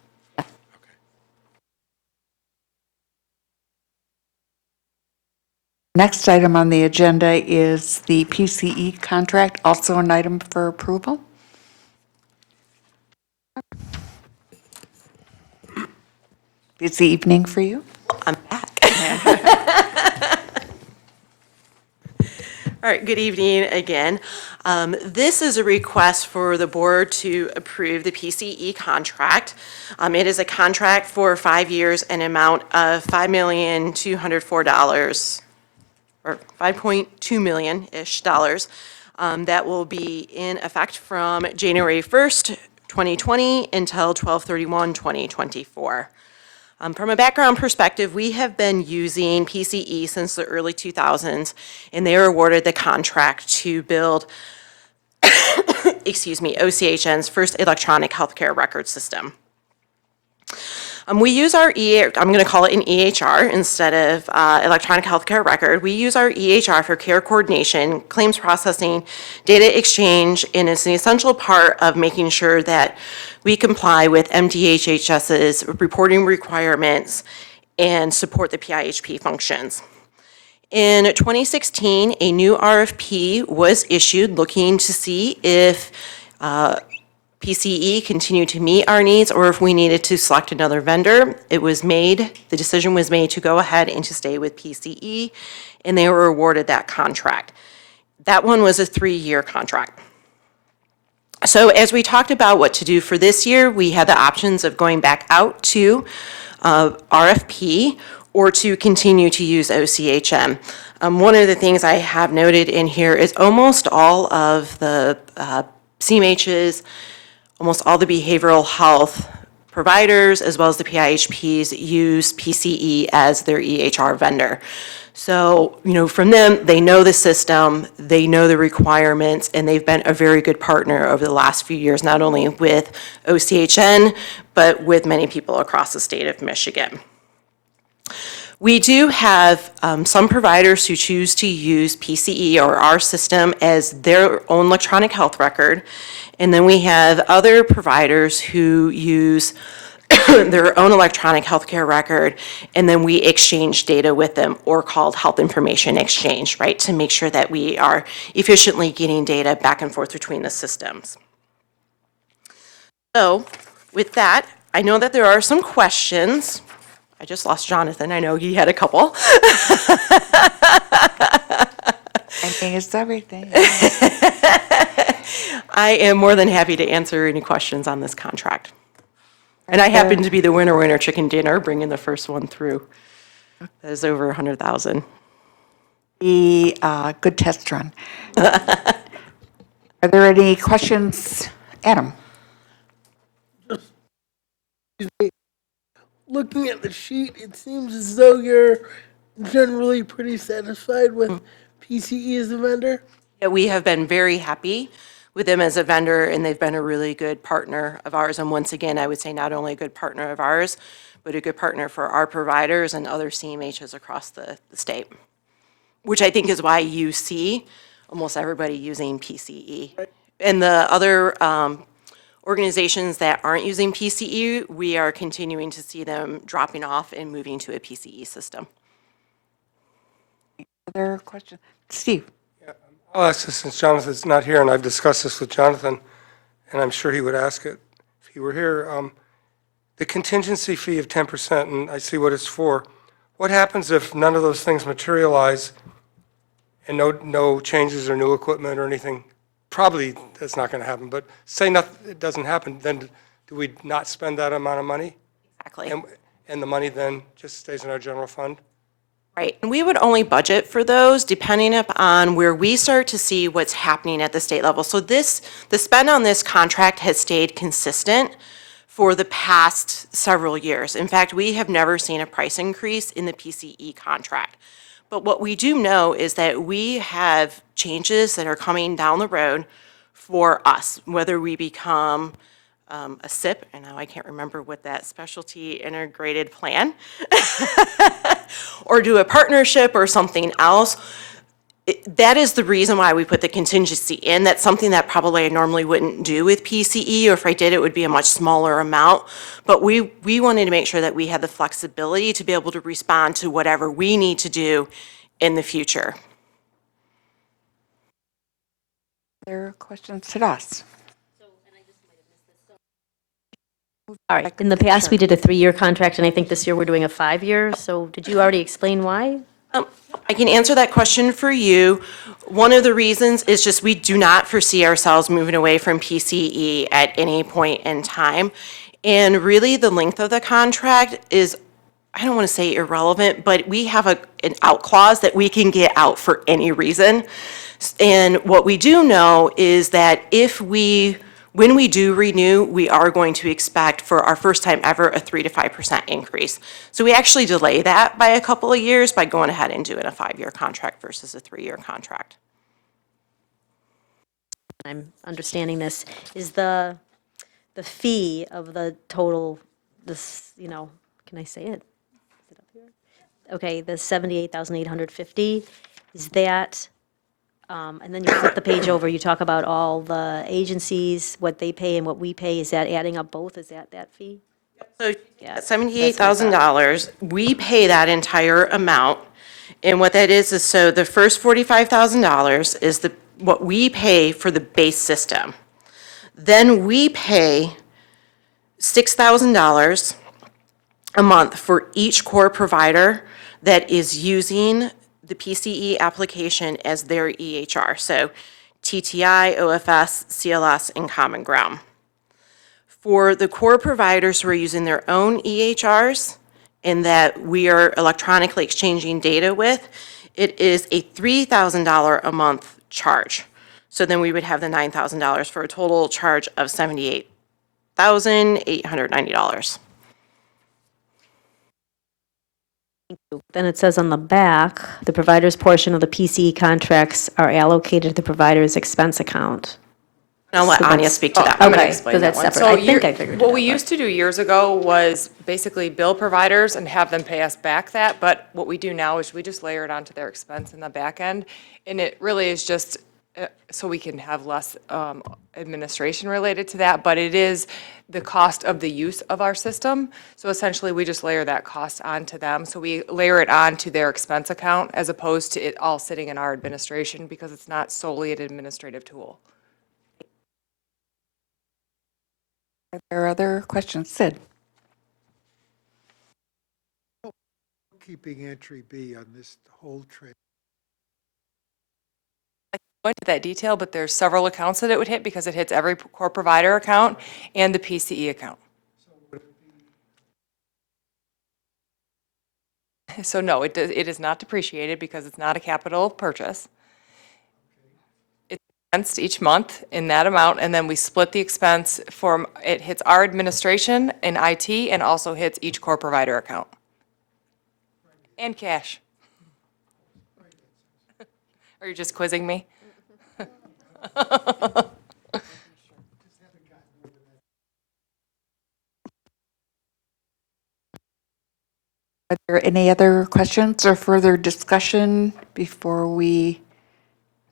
Next item on the agenda is the PCE contract, also an item for approval. Busy evening for you? I'm back. All right, good evening again. This is a request for the board to approve the PCE contract. It is a contract for 5 years, an amount of $5,204,000, or $5.2 million-ish dollars. That will be in effect from January 1st, 2020 until 12/31/2024. From a background perspective, we have been using PCE since the early 2000s, and they were awarded the contract to build, excuse me, OCHN's first electronic healthcare record system. We use our I'm going to call it an EHR instead of electronic healthcare record. We use our EHR for care coordination, claims processing, data exchange, and it's an essential part of making sure that we comply with MDHHS's reporting requirements and support the PIHP functions. In 2016, a new RFP was issued looking to see if PCE continued to meet our needs or if we needed to select another vendor. The decision was made to go ahead and to stay with PCE, and they were awarded that contract. That one was a 3-year contract. So as we talked about what to do for this year, we had the options of going back out to RFP or to continue to use OCHN. One of the things I have noted in here is almost all of the CMHs, almost all the behavioral health providers, as well as the PIHPs, use PCE as their EHR vendor. So, from them, they know the system, they know the requirements, and they've been a very good partner over the last few years, not only with OCHN, but with many people across the state of Michigan. We do have some providers who choose to use PCE or our system as their own electronic health record. And then we have other providers who use their own electronic healthcare record, and then we exchange data with them, or called health information exchange, right, to make sure that we are efficiently getting data back and forth between the systems. So with that, I know that there are some questions. I just lost Jonathan. I know he had a couple. I think it's everything. I am more than happy to answer any questions on this contract. And I happen to be the winner chicken dinner, bringing the first one through. That is over 100,000. Good test run. Are there any questions? Adam? Looking at the sheet, it seems as though you're generally pretty satisfied with PCE as a vendor. Yeah, we have been very happy with them as a vendor, and they've been a really good partner of ours. And once again, I would say not only a good partner of ours, but a good partner for our providers and other CMHs across the state, which I think is why you see almost everybody using PCE. And the other organizations that aren't using PCE, we are continuing to see them dropping off and moving to a PCE system. Other questions? Steve? I'll ask this since Jonathan's not here, and I've discussed this with Jonathan, and I'm sure he would ask it if he were here. The contingency fee of 10%, and I see what it's for. What happens if none of those things materialize and no changes or new equipment or anything? Probably that's not going to happen, but say it doesn't happen, then do we not spend that amount of money? Exactly. And the money then just stays in our general fund? Right, and we would only budget for those depending upon where we start to see what's happening at the state level. So the spend on this contract has stayed consistent for the past several years. In fact, we have never seen a price increase in the PCE contract. But what we do know is that we have changes that are coming down the road for us, whether we become a SIP, and now I can't remember what that specialty integrated plan, or do a partnership or something else. That is the reason why we put the contingency in. That's something that probably I normally wouldn't do with PCE, or if I did, it would be a much smaller amount. But we wanted to make sure that we had the flexibility to be able to respond to whatever we need to do in the future. Other questions to us? All right, in the past, we did a 3-year contract, and I think this year we're doing a 5-year, so did you already explain why? I can answer that question for you. One of the reasons is just we do not foresee ourselves moving away from PCE at any point in time. And really, the length of the contract is, I don't want to say irrelevant, but we have an out clause that we can get out for any reason. And what we do know is that when we do renew, we are going to expect for our first time ever a 3 to 5% increase. So we actually delay that by a couple of years by going ahead and doing a 5-year contract versus a 3-year contract. I'm understanding this, is the fee of the total, this, can I say it? Is it up here? Okay, the 78,850, is that, and then you flip the page over, you talk about all the agencies, what they pay and what we pay, is that adding up both, is that fee? So Yeah, $78,000, we pay that entire amount. And what that is so the first $45,000 is what we pay for the base system. Then we pay $6,000 a month for each core provider that is using the PCE application as their EHR. So TTI, OFS, CLS, and Common Ground. For the core providers who are using their own EHRs and that we are electronically exchanging data with, it is a $3,000 a month charge. So then we would have the $9,000 for a total charge of $78,890. Then it says on the back, the provider's portion of the PCE contracts are allocated to the provider's expense account. I'll let So Anya that's- speak to that. I'm going to Okay, explain so that that's one. separate. I think I figured it What out, we but- used to do years ago was basically bill providers and have them pay us back that, but what we do now is we just layer it onto their expense in the back end, and it really is just so we can have less administration related to that, but it is the cost of the use of our system. So essentially, we just layer that cost onto them. So we layer it onto their expense account as opposed to it all sitting in our administration because it's not solely an administrative tool. Are there other questions? Sid? Keeping entry B on this whole trade. Go into that detail, but there's several accounts that it would hit because it hits every core provider account and the PCE account. So no, it is not depreciated because it's not a capital purchase. It's expensed each month in that amount, and then we split the expense it hits our administration and IT and also hits each core provider account. And cash. Are you just quizzing me? Are there any other questions or further discussion before we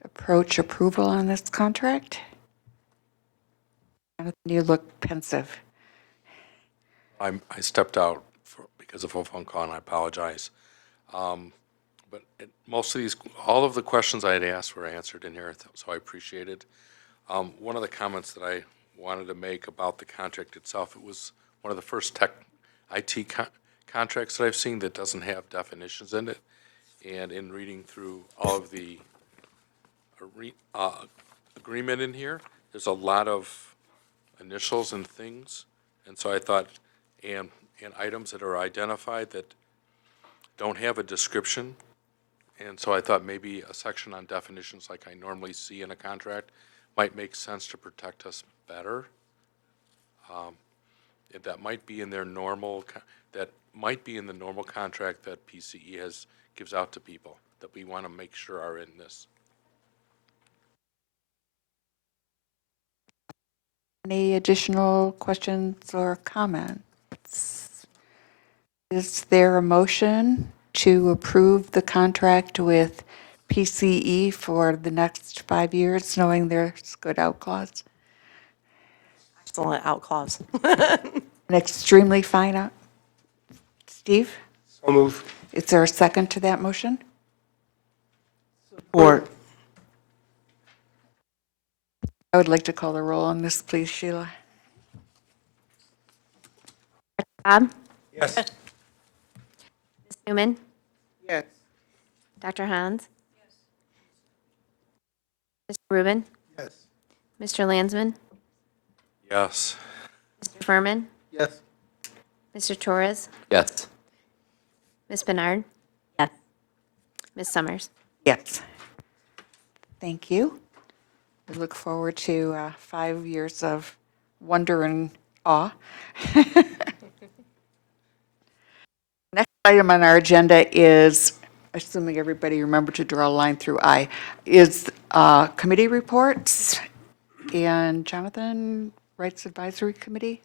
approach approval on this contract? Jonathan, you look pensive. I stepped out because of a phone call, and I apologize. But all of the questions I had asked were answered in here, so I appreciate it. One of the comments that I wanted to make about the contract itself, it was one of the first IT contracts that I've seen that doesn't have definitions in it. And in reading through all of the agreement in here, there's a lot of initials and things. And so I thought, and items that are identified that don't have a description. And so I thought maybe a section on definitions like I normally see in a contract might make sense to protect us better. That might be in their normal, that might be in the normal contract that PCE gives out to people. that we want to make sure are in this. Any additional questions or comments? Is there a motion to approve the contract with PCE for the next 5 years, knowing there's good out clause? Excellent out clause. An extremely fine out. Steve, So move. is there a second to that motion? Support. I would like to call the roll on this, please, Sheila. Bob? Yes. Ms. Newman? Yes. Dr. Hans? Mr. Rubin? Yes. Mr. Landsman? Yes. Mr. Furman? Yes. Mr. Torres? Yes. Ms. Bernard? Yes. Ms. Summers? Yes. Thank you. We look forward to 5 years of wonder and awe. Next item on our agenda is, assuming everybody remembered to draw a line through I, is committee reports. And Jonathan, Rights Advisory Committee?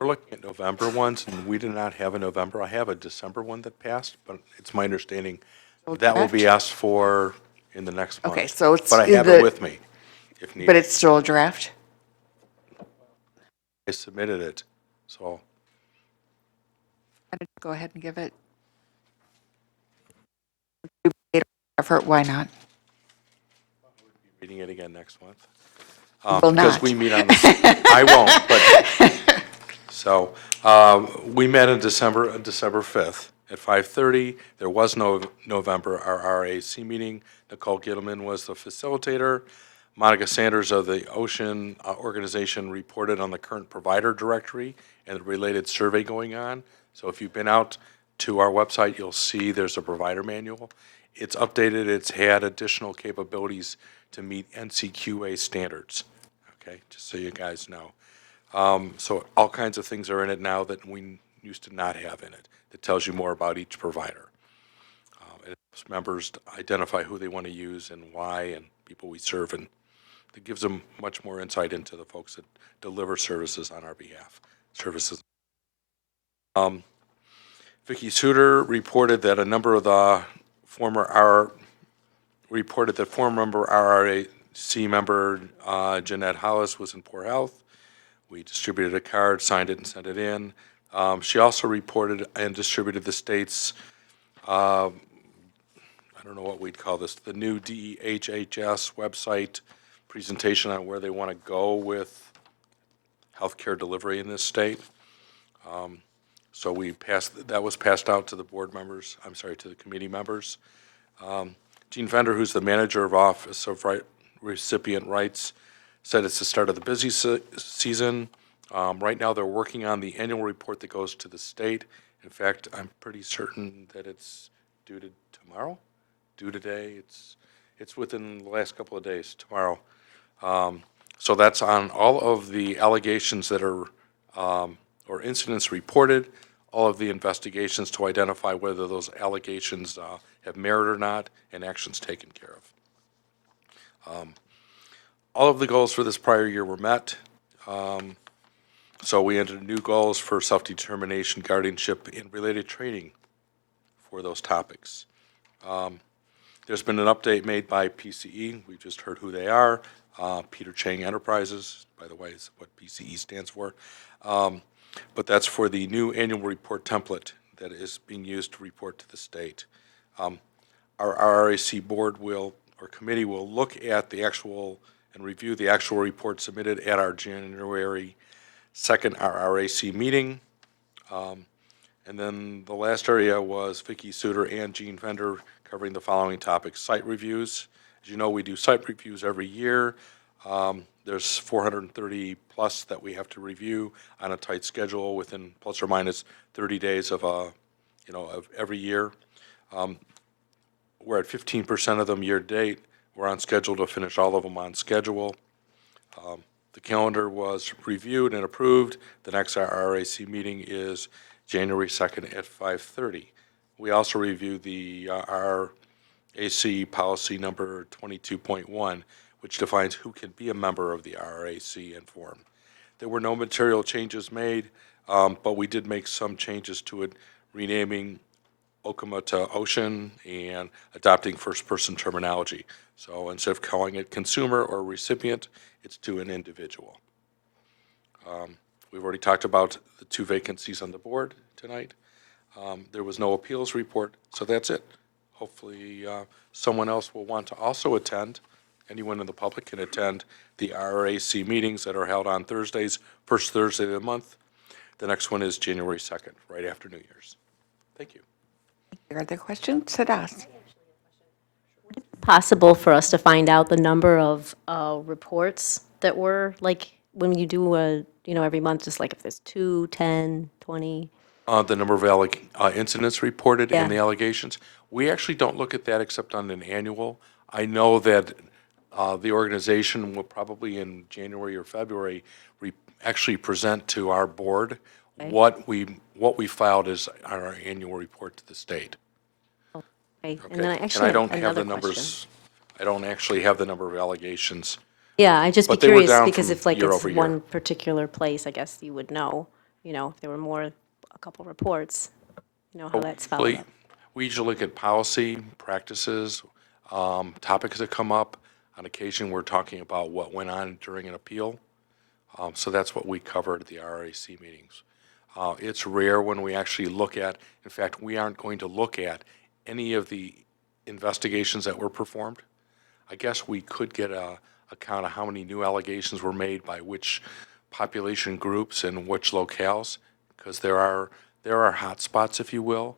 We're looking at November ones, and we did not have a November. I have a December one that passed, but it's my understanding that will be asked for in the next month. Okay, so it's But I have the- it with me if needed. But it's still a draft? I submitted it, so Go ahead and give it. Effort, why not? reading it again next month. Will Because not. we meet on the, I won't, but, so, we met in December 5th at 5:30. There was no November RRAC meeting. Nicole Gittleman was the facilitator. Monica Sanders of the OCHN organization reported on the current provider directory and the related survey going on. So if you've been out to our website, you'll see there's a provider manual. It's updated, it's had additional capabilities to meet NCQA standards, okay, just so you guys know. So all kinds of things are in it now that we used to not have in it. That tells you more about each provider. It helps members to identify who they want to use and why, and people we serve, and it gives them much more insight into the folks that deliver services on our behalf. Services. Vicki Suter reported that a number of the former member RRAC member Jeanette Hollis was in poor health. We distributed a card, signed it, and sent it in. She also reported and distributed the state's, I don't know what we'd call this, the new DEHHS website presentation on where they want to go with healthcare delivery in this state. So that was passed out to the board members, to the committee members. Gene Fender, who's the manager of Office of Recipient Rights, said it's the start of the busy season. Right now, they're working on the annual report that goes to the state. In fact, I'm pretty certain that it's due today. It's within the last couple of days, tomorrow. So that's on all of the allegations that are, or incidents reported, all of the investigations to identify whether those allegations have merit or not, and actions taken care of. All of the goals for this prior year were met. So we entered new goals for self-determination, guardianship, and related training for those topics. There's been an update made by PCE. We've just heard who they are. Peter Chang Enterprises, by the way, is what PCE stands for. But that's for the new annual report template that is being used to report to the state. Our RRAC board or committee will look at the actual and review the actual report submitted at our January 2nd RRAC meeting. And then the last area was Vicki Suter and Gene Fender covering the following topics: site reviews. As you know, we do site reviews every year. There's 430 plus that we have to review on a tight schedule within plus or minus 30 days of every year. We're at 15% of them year to date. We're on schedule to finish all of them on schedule. The calendar was reviewed and approved. The next RRAC meeting is January 2nd at 5:30. We also reviewed the RAC policy number 22.1, which defines who can be a member of the RAC and form. There were no material changes made, but we did make some changes to it, renaming OCHN to OCHN and adopting first-person terminology. So instead of calling it consumer or recipient, it's to an individual. We've already talked about the 2 vacancies on the board tonight. There was no appeals report, so that's it. Hopefully, someone else will want to also attend. Anyone in the public can attend the RAC meetings that are held on Thursdays, first Thursday of the month. The next one is January 2nd, right after New Year's. Thank you. Are there questions? Sadas? Possible for us to find out the number of reports that were, like, when you do every month, just like if there's 2, 10, 20? The number of incidents reported Yeah. and the allegations. We actually don't look at that except on an annual. I know that the organization will probably in January or February actually present to our board what we filed as our annual report to the state. Okay, Okay. and then I And actually I don't have have the another question. numbers. I don't actually have the number of allegations. Yeah, I'd just be But they were curious, down because from if like year it's over year. one particular place, I guess you would know, if there were a couple reports, how that's followed up. We usually look at policy, practices, topics that come up. On occasion, we're talking about what went on during an appeal. So that's what we covered at the RAC meetings. It's rare when we actually look at, in fact, we aren't going to look at any of the investigations that were performed. I guess we could get a count of how many new allegations were made by which population groups and which locales, because there are hot spots, if you will.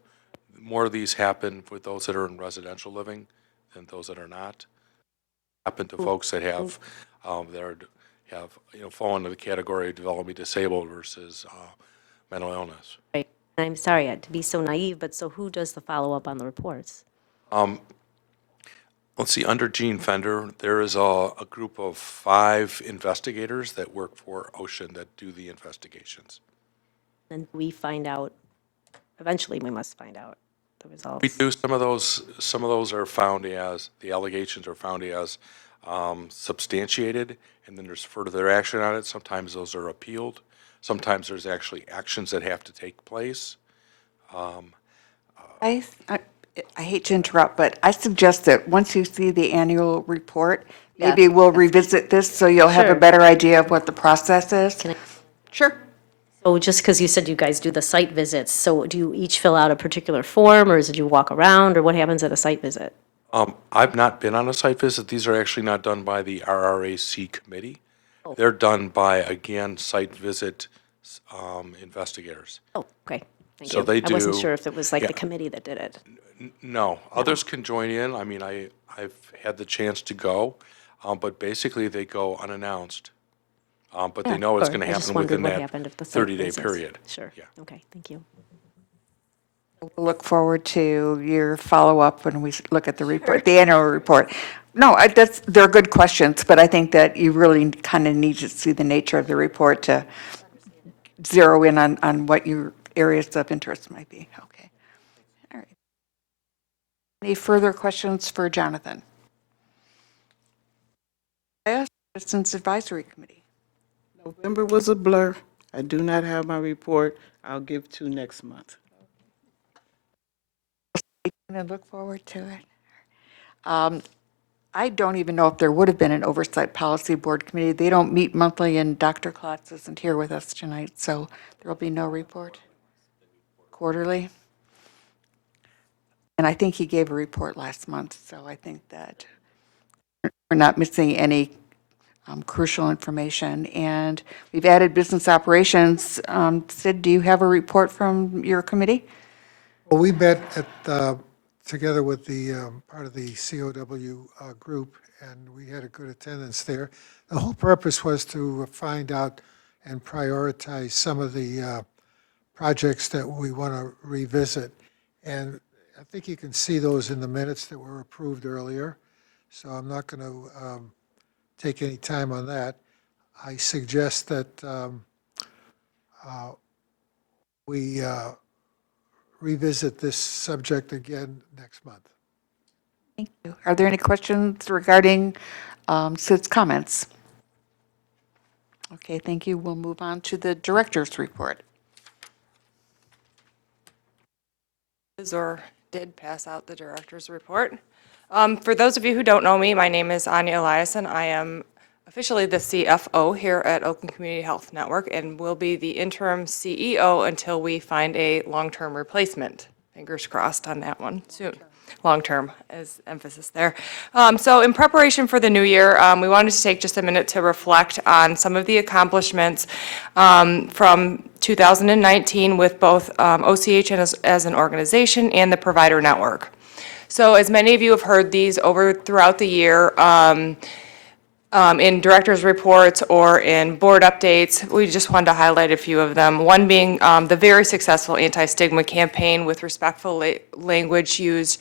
More of these happen with those that are in residential living than those that are not. Happen to folks that have fall into the category of developmentally disabled versus mental illness. Right. I'm sorry to be so naive, but so who does the follow-up on the reports? Let's see, under Gene Fender, there is a group of 5 investigators that work for OCHN that do the investigations. And we find out, eventually we must find out the results. We do, some of those are found as, the allegations are found as substantiated, and then there's further action on it. Sometimes those are appealed. Sometimes there's actually actions that have to take place. I hate to interrupt, but I suggest that once you see the annual report, maybe we'll revisit this so you'll have a Sure. better idea of what the process is. Sure. So just because you said you guys do the site visits, so do you each fill out a particular form, or is it you walk around, or what happens at a site visit? I've not been on a site visit. These are actually not done by the RRAC committee. They're done by, again, site visit investigators. Oh, okay, thank So you. they I wasn't do- sure if it was like yeah. the committee that did it. No, others can join in. I mean, I've had the chance to go, but basically they go unannounced. But they know it's Sure. going to I just happen wondered within what that happened if the site 30-day visits. period. Sure, Yeah. okay, thank you. We'll look forward to your follow-up when we look at the report, the annual report. No, they're good questions, but I think that you really kind of need to see the nature of the report to zero in on what your areas of interest might be. Okay. All right. Any further questions for Jonathan? Citizens Advisory Committee. November was a blur. I do not have my report. I'll give 2 next month. And look forward to it. I don't even know if there would have been an Oversight Policy Board Committee. They don't meet monthly, and Dr. Klotz isn't here with us tonight, so there will be no report quarterly. And I think he gave a report last month, so I think that we're not missing any crucial information. And we've added business operations. Sid, do you have a report from your committee? Well, we met together with the part of the COW group, and we had a good attendance there. The whole purpose was to find out and prioritize some of the projects that we want to revisit. And I think you can see those in the minutes that were approved earlier, so I'm not going to take any time on that. I suggest that we revisit this subject again next month. Thank you. Are there any questions regarding Sid's comments? Okay, thank you. We'll move on to the director's report. Or did pass out the director's report. For those of you who don't know me, my name is Anya Eliason. I am officially the CFO here at Oakland Community Health Network and will be the interim CEO until we find a long-term replacement. Fingers crossed on that one soon. Long-term is emphasis there. So in preparation for the new year, we wanted to take just a minute to reflect on some of the accomplishments from 2019 with both OCHN as an organization and the provider network. So as many of you have heard these throughout the year, in director's reports or in board updates, we just wanted to highlight a few of them. One being the very successful anti-stigma campaign with respectful language used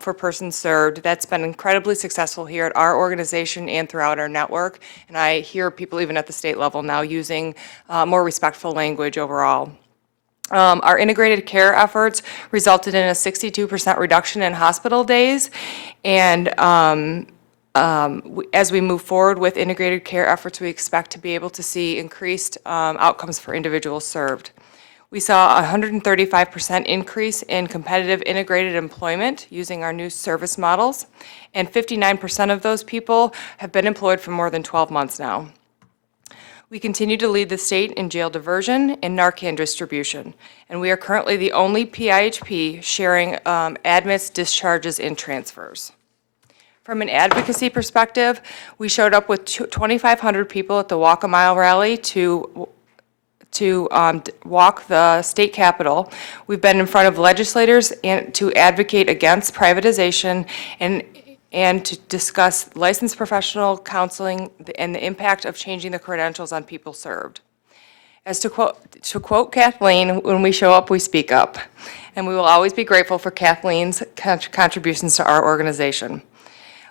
for persons served. That's been incredibly successful here at our organization and throughout our network. And I hear people even at the state level now using more respectful language overall. Our integrated care efforts resulted in a 62% reduction in hospital days. And as we move forward with integrated care efforts, we expect to be able to see increased outcomes for individuals served. We saw a 135% increase in competitive integrated employment using our new service models, and 59% of those people have been employed for more than 12 months now. We continue to lead the state in jail diversion and Narcan distribution, and we are currently the only PIHP sharing admits, discharges, and transfers. From an advocacy perspective, we showed up with 2,500 people at the Walk a Mile rally to walk the state capitol. We've been in front of legislators and to advocate against privatization and to discuss licensed professional counseling and the impact of changing the credentials on people served. As to quote Kathleen, when we show up, we speak up. And we will always be grateful for Kathleen's contributions to our organization.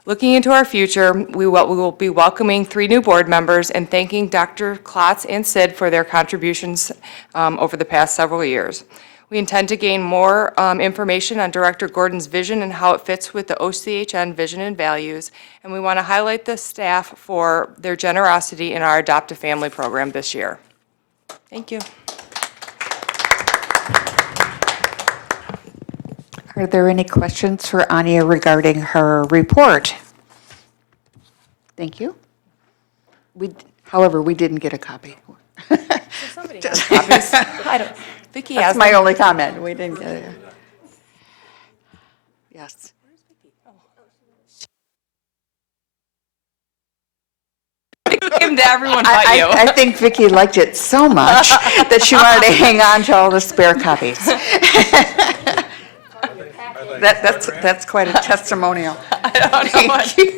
Looking into our future, we will be welcoming 3 new board members and thanking Dr. Klotz and Sid for their contributions over the past several years. We intend to gain more information on Director Gordon's vision and how it fits with the OCHN vision and values, and we want to highlight the staff for their generosity in our Adopt a Family program this year. Thank you. Are there any questions for Anya regarding her report? Thank you. However, we didn't get a copy. Somebody has copies. I don't, Vicki has That's my them. only comment. We didn't get it. Yes. Give them to everyone but you. I think Vicki liked it so much that she wanted to hang on to all the spare copies. That's quite a testimonial. Thank you.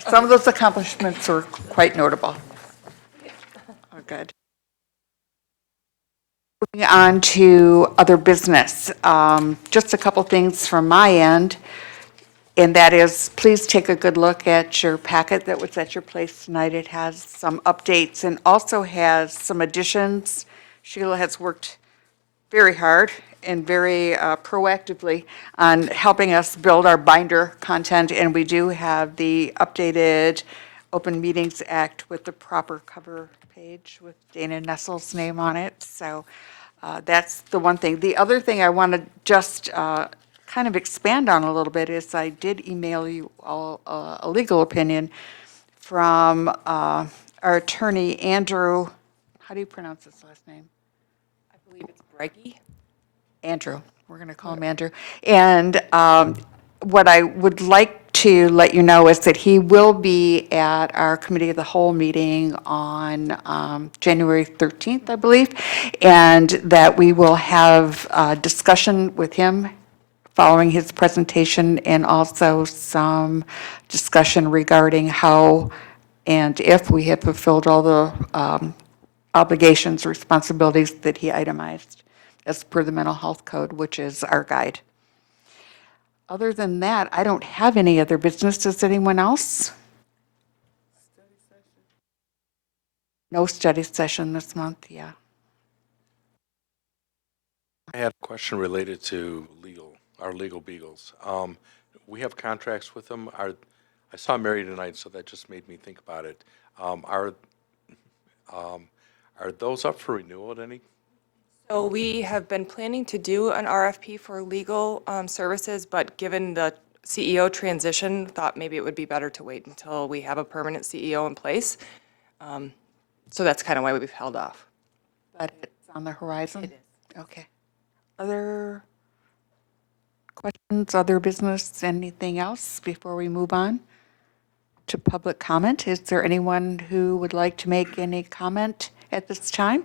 Some of those accomplishments are quite notable. Oh, good. Moving on to other business. Just a couple things from my end, and that is, please take a good look at your packet that was at your place tonight. It has some updates and also has some additions. Sheila has worked very hard and very proactively on helping us build our binder content, and we do have the updated Open Meetings Act with the proper cover page with Dana Nessel's name on it. So that's the one thing. The other thing I want to just kind of expand on a little bit is I did email you all a legal opinion from our attorney, Andrew, how do you pronounce his last name? I believe it's Breggy. Andrew, we're going to call him Andrew. And what I would like to let you know is that he will be at our Committee of the Whole meeting on January 13th, I believe, and that we will have a discussion with him following his presentation and also some discussion regarding how and if we have fulfilled all the obligations, responsibilities that he itemized as per the mental health code, which is our guide. Other than that, I don't have any other business. Does anyone else? No study session this month, yeah. I had a question related to our legal beagles. We have contracts with them. I saw Mary tonight, so that just made me think about it. Um, Are, are those up for renewal at any? So we have been planning to do an RFP for legal services, but given the CEO transition, thought maybe it would be better to wait until we have a permanent CEO in place. So that's kind of why we've held off. But it's on the horizon? It is. Okay. Other questions, other business, anything else before we move on to public comment? Is there anyone who would like to make any comment at this time?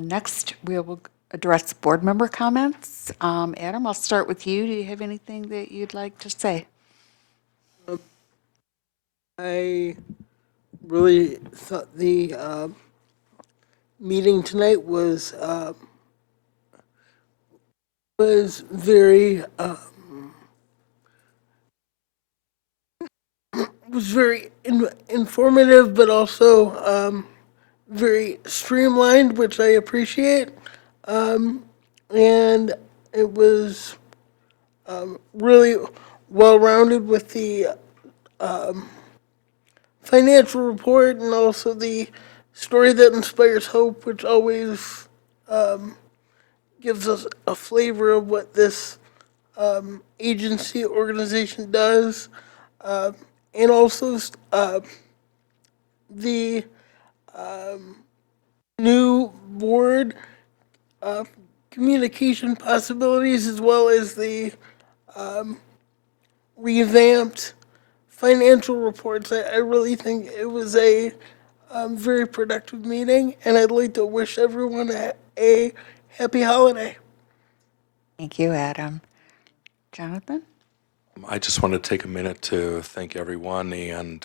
Next, we will address board member comments. Adam, I'll start with you. Do you have anything that you'd like to say? I really thought the meeting tonight was very informative, but also very streamlined, which I appreciate. And it was really well-rounded with the financial report and also the story that inspires hope, which always gives us a flavor of what this agency organization does. And also the new board communication possibilities, as well as the revamped financial reports. I really think it was a very productive meeting, and I'd like to wish everyone a happy holiday. Thank you, Adam. Jonathan? I just want to take a minute to thank everyone, and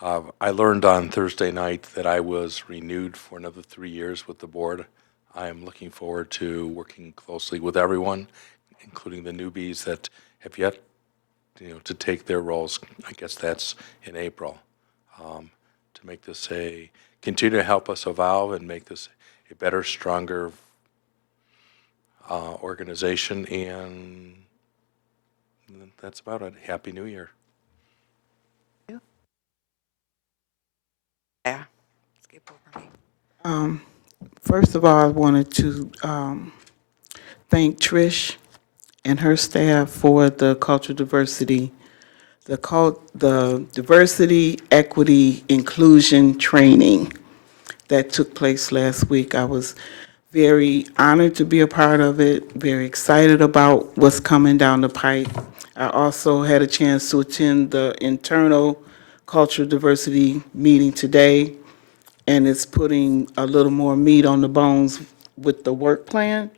I learned on Thursday night that I was renewed for another 3 years with the board. I am looking forward to working closely with everyone, including the newbies that have yet, to take their roles. I guess that's in April, to make this continue to help us evolve and make this a better, stronger organization, and that's about it. Happy New Year. Yeah. Skip over me. First of all, I wanted to thank Trish and her staff for the cultural diversity, the diversity, equity, inclusion training that took place last week. I was very honored to be a part of it, very excited about what's coming down the pipe. I also had a chance to attend the internal cultural diversity meeting today, and it's putting a little more meat on the bones with the work plan.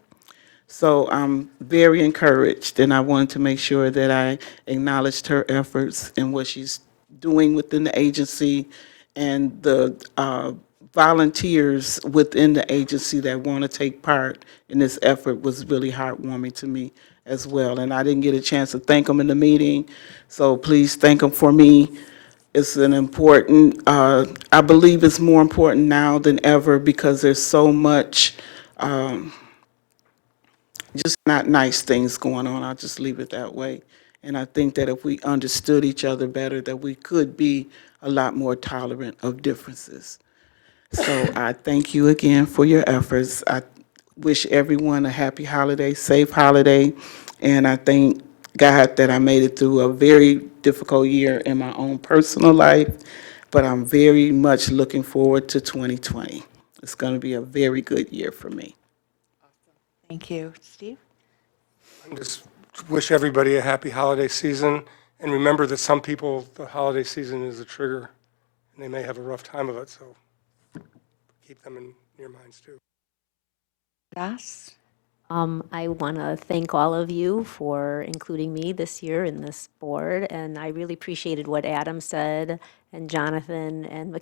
So I'm very encouraged, and I wanted to make sure that I acknowledged her efforts and what she's doing within the agency, and the volunteers within the agency that want to take part in this effort was really heartwarming to me as well. And I didn't get a chance to thank them in the meeting, so please thank them for me. It's an important, I believe it's more important now than ever because there's so much just not nice things going on. I'll just leave it that way. And I think that if we understood each other better, that we could be a lot more tolerant of differences. So I thank you again for your efforts. I wish everyone a happy holiday, safe holiday, and I thank God that I made it through a very difficult year in my own personal life, but I'm very much looking forward to 2020. It's going to be a very good year for me. Thank you. Steve? I just wish everybody a happy holiday season, and remember that some people, the holiday season is a trigger, and they may have a rough time of it, so keep them in your minds too. Yes? I want to thank all of you for including me this year in this board, and I really appreciated what Adam said, and Jonathan, and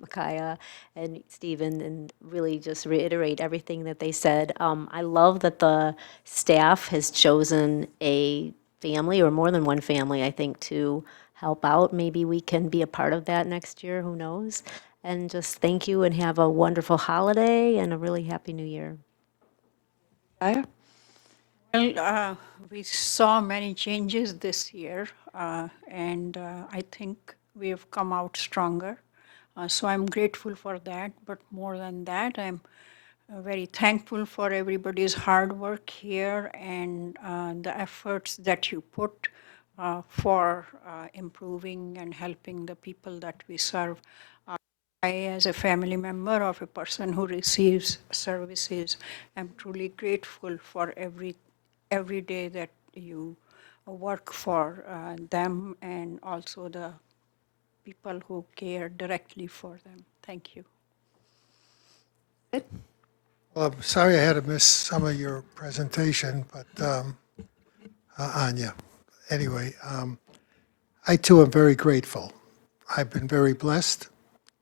Micaiah, and Stephen, and really just reiterate everything that they said. I love that the staff has chosen a family, or more than one family, I think, to help out. Maybe we can be a part of that next year, who knows? and just thank you and have a wonderful holiday and a really happy new year. Well, we saw many changes this year, and I think we have come out stronger. So I'm grateful for that, but more than that, I'm very thankful for everybody's hard work here and the efforts that you put for improving and helping the people that we serve. I, as a family member of a person who receives services, am truly grateful for every day that you work for them and also the people who care directly for them. Thank you. Well, I'm sorry I had to miss some of your presentation, but Anya, anyway, I too am very grateful. I've been very blessed,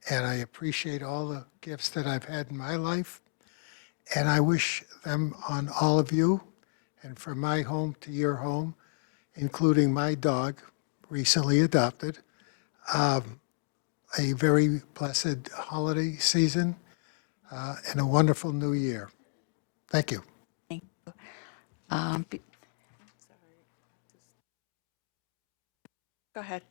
and I appreciate all the gifts that I've had in my life, and I wish them on all of you, and from my home to your home, including my dog, recently adopted, a very blessed holiday season and a wonderful new year. Thank you. Go ahead.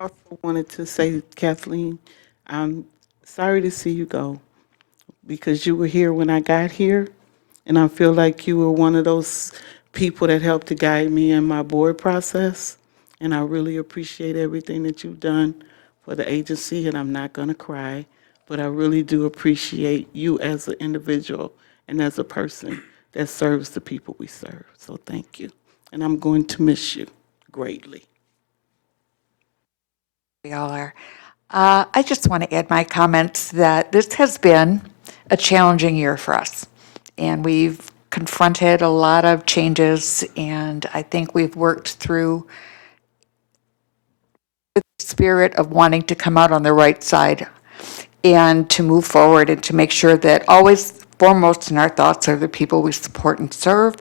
Also wanted to say, Kathleen, I'm sorry to see you go because you were here when I got here, and I feel like you were one of those people that helped to guide me in my board process, and I really appreciate everything that you've done for the agency, and I'm not going to cry, but I really do appreciate you as an individual and as a person that serves the people we serve. So thank you, and I'm going to miss you greatly. We all are. I just want to add my comments that this has been a challenging year for us. And we've confronted a lot of changes, and I think we've worked through with the spirit of wanting to come out on the right side and to move forward and to make sure that always foremost in our thoughts are the people we support and serve.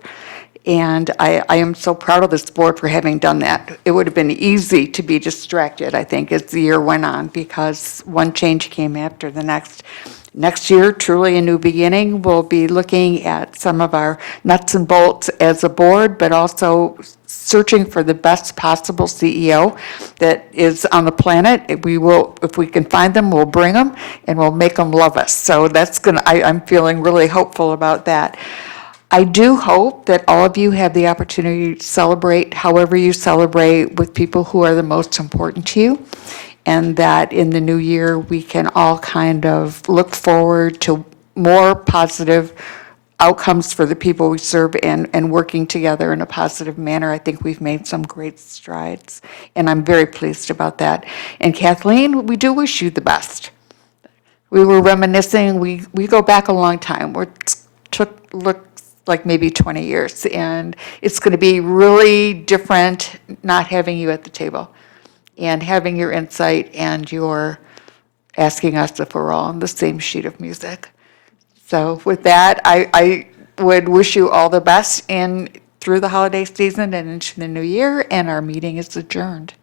And I am so proud of this board for having done that. It would have been easy to be distracted, I think, as the year went on, because one change came after the next. Next year, truly a new beginning. We'll be looking at some of our nuts and bolts as a board, but also searching for the best possible CEO that is on the planet. We will, if we can find them, we'll bring them and we'll make them love us. So I'm feeling really hopeful about that. I do hope that all of you have the opportunity to celebrate however you celebrate with people who are the most important to you, and that in the new year we can all kind of look forward to more positive outcomes for the people we serve and working together in a positive manner. I think we've made some great strides, and I'm very pleased about that. And Kathleen, we do wish you the best. We were reminiscing, we go back a long time. Looks like maybe 20 years, and it's going to be really different not having you at the table and having your insight and your asking us if we're all on the same sheet of music. So with that, I would wish you all the best through the holiday season and into the new year, and our meeting is adjourned.